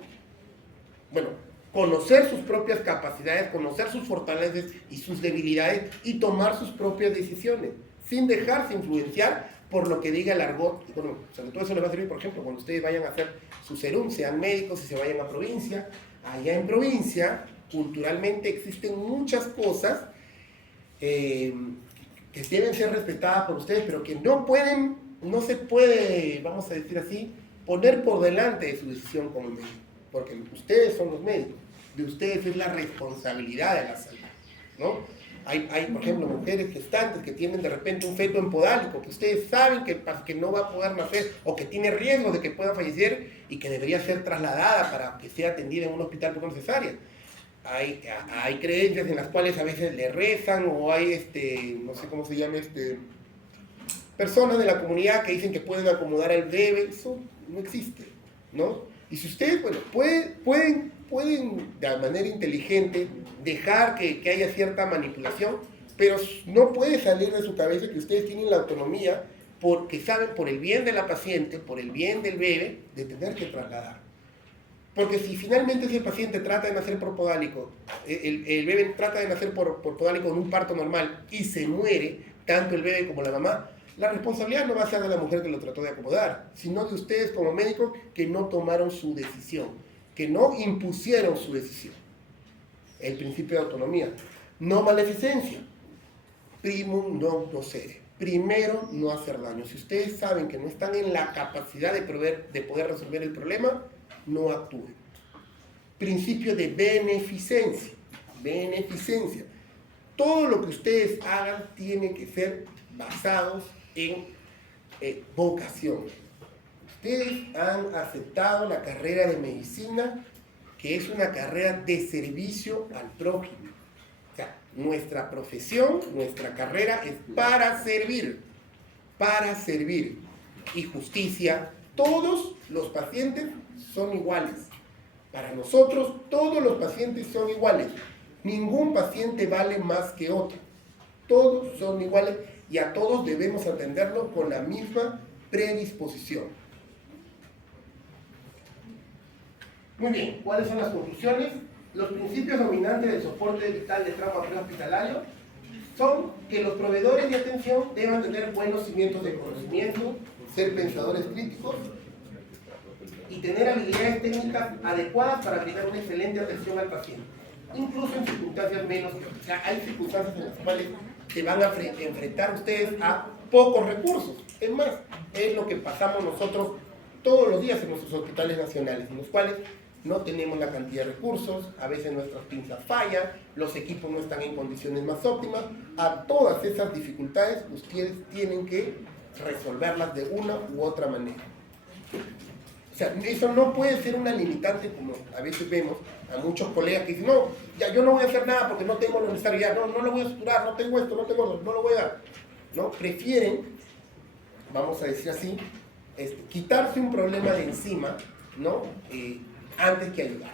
conocer sus propias capacidades, conocer sus fortalezas y sus debilidades y tomar sus propias decisiones, sin dejarse influenciar por lo que diga el argot. Bueno, sobre todo eso les va a servir, por ejemplo, cuando ustedes vayan a hacer su serum, sean médicos y se vayan a provincia. Allá en provincia, culturalmente existen muchas cosas que deben ser respetadas por ustedes, pero que no se puede, vamos a decir así, poner por delante de su decisión como médico, porque ustedes son los médicos, de ustedes es la responsabilidad de la salud, ¿no? Hay, por ejemplo, mujeres gestantes que tienen de repente un feto empodálico, que ustedes saben que no va a poder nacer o que tiene riesgo de que pueda fallecer y que debería ser trasladada para que sea atendida en un hospital por cesárea. Hay creencias en las cuales a veces le rezan o hay, no sé cómo se llama, personas de la comunidad que dicen que pueden acomodar al bebé. Eso no existe, ¿no? Y si ustedes, pueden de manera inteligente dejar que haya cierta manipulación, pero no puede salir de su cabeza que ustedes tienen la autonomía porque saben por el bien de la paciente, por el bien del bebé, de tener que trasladar. Porque si finalmente ese paciente trata de nacer por podálico, el bebé trata de nacer por podálico en un parto normal y se muere, tanto el bebé como la mamá, la responsabilidad no va a ser de la mujer que lo trató de acomodar, sino de ustedes como médicos que no tomaron su decisión, que no impusieron su decisión. El principio de autonomía. No maleficencia. Primum non nocere. Primero, no hacer daño. Si ustedes saben que no están en la capacidad de poder resolver el problema, no actúen. Principio de beneficencia. Beneficencia. Todo lo que ustedes hagan tiene que ser basados en vocación. Ustedes han aceptado la carrera de medicina, que es una carrera de servicio al prójimo. O sea, nuestra profesión, nuestra carrera es para servir. Y justicia, todos los pacientes son iguales. Para nosotros, todos los pacientes son iguales. Ningún paciente vale más que otro. Todos son iguales y a todos debemos atenderlos con la misma predisposición. Muy bien, ¿cuáles son las conclusiones? Los principios dominantes del soporte vital de trauma prehospitalario son que los proveedores de atención deban tener buenos cimientos de conocimiento, ser pensadores críticos y tener habilidades técnicas adecuadas para brindar una excelente atención al paciente, incluso en circunstancias menos. O sea, hay circunstancias en las cuales se van a enfrentar ustedes a pocos recursos. Es más, es lo que pasamos nosotros todos los días en nuestros hospitales nacionales, en los cuales no tenemos la cantidad de recursos, a veces nuestras pinzas fallan, los equipos no están en condiciones más óptimas. A todas esas dificultades ustedes tienen que resolverlas de una u otra manera. O sea, eso no puede ser una limitante, como a veces vemos a muchos colegas que dicen, no, ya yo no voy a hacer nada porque no tengo lo necesario, ya no lo voy a suturar, no tengo esto, no lo voy a dar. ¿No? Prefieren, vamos a decir así, quitarse un problema de encima, ¿no? Antes que ayudar.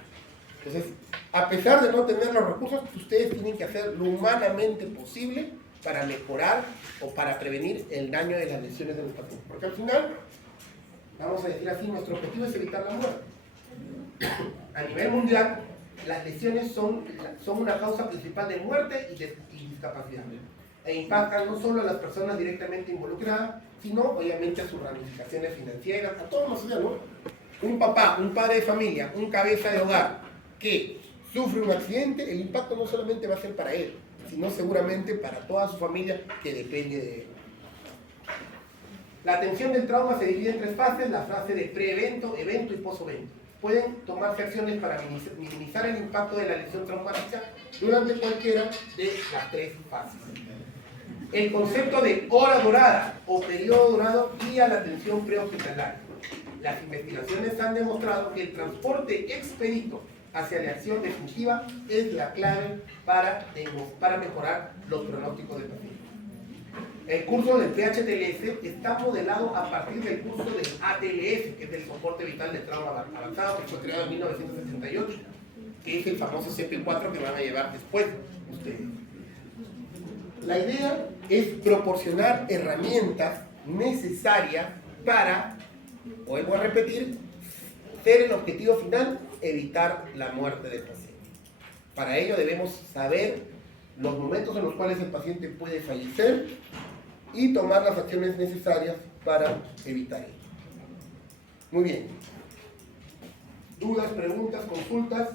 Entonces, a pesar de no tener los recursos, ustedes tienen que hacer lo humanamente posible para mejorar o para prevenir el daño de las lesiones de los pacientes. Porque al final, vamos a decir así, nuestro objetivo es evitar la muerte. A nivel mundial, las lesiones son una causa principal de muerte y discapacidad. E impactan no solo a las personas directamente involucradas, sino obviamente a sus ramificaciones financieras, a todos nosotros, ¿no? Un papá, un padre de familia, un cabeza de hogar que sufre un accidente, el impacto no solamente va a ser para él, sino seguramente para toda su familia que depende de él. La atención del trauma se divide en 3 fases, la fase de pre-evento, evento y post-evento. pueden tomarse acciones para minimizar el impacto de la lesión traumática durante cualquiera de las 3 fases. El concepto de hora dorada o periodo dorado guía la atención prehospitalaria. Las investigaciones han demostrado que el transporte expedito hacia la acción definitiva es la clave para mejorar los pronósticos del paciente. El curso del PHTLS está modelado a partir del curso del ATLS, que es el soporte vital de trauma avanzado, que fue creado en 1978, que es el famoso CP4 que van a llevar después ustedes. La idea es proporcionar herramientas necesarias para, vuelvo a repetir, ser el objetivo final, evitar la muerte del paciente. Para ello debemos saber los momentos en los cuales el paciente puede fallecer y tomar las acciones necesarias para evitar ello. Muy bien. ¿Dudas, preguntas, consultas?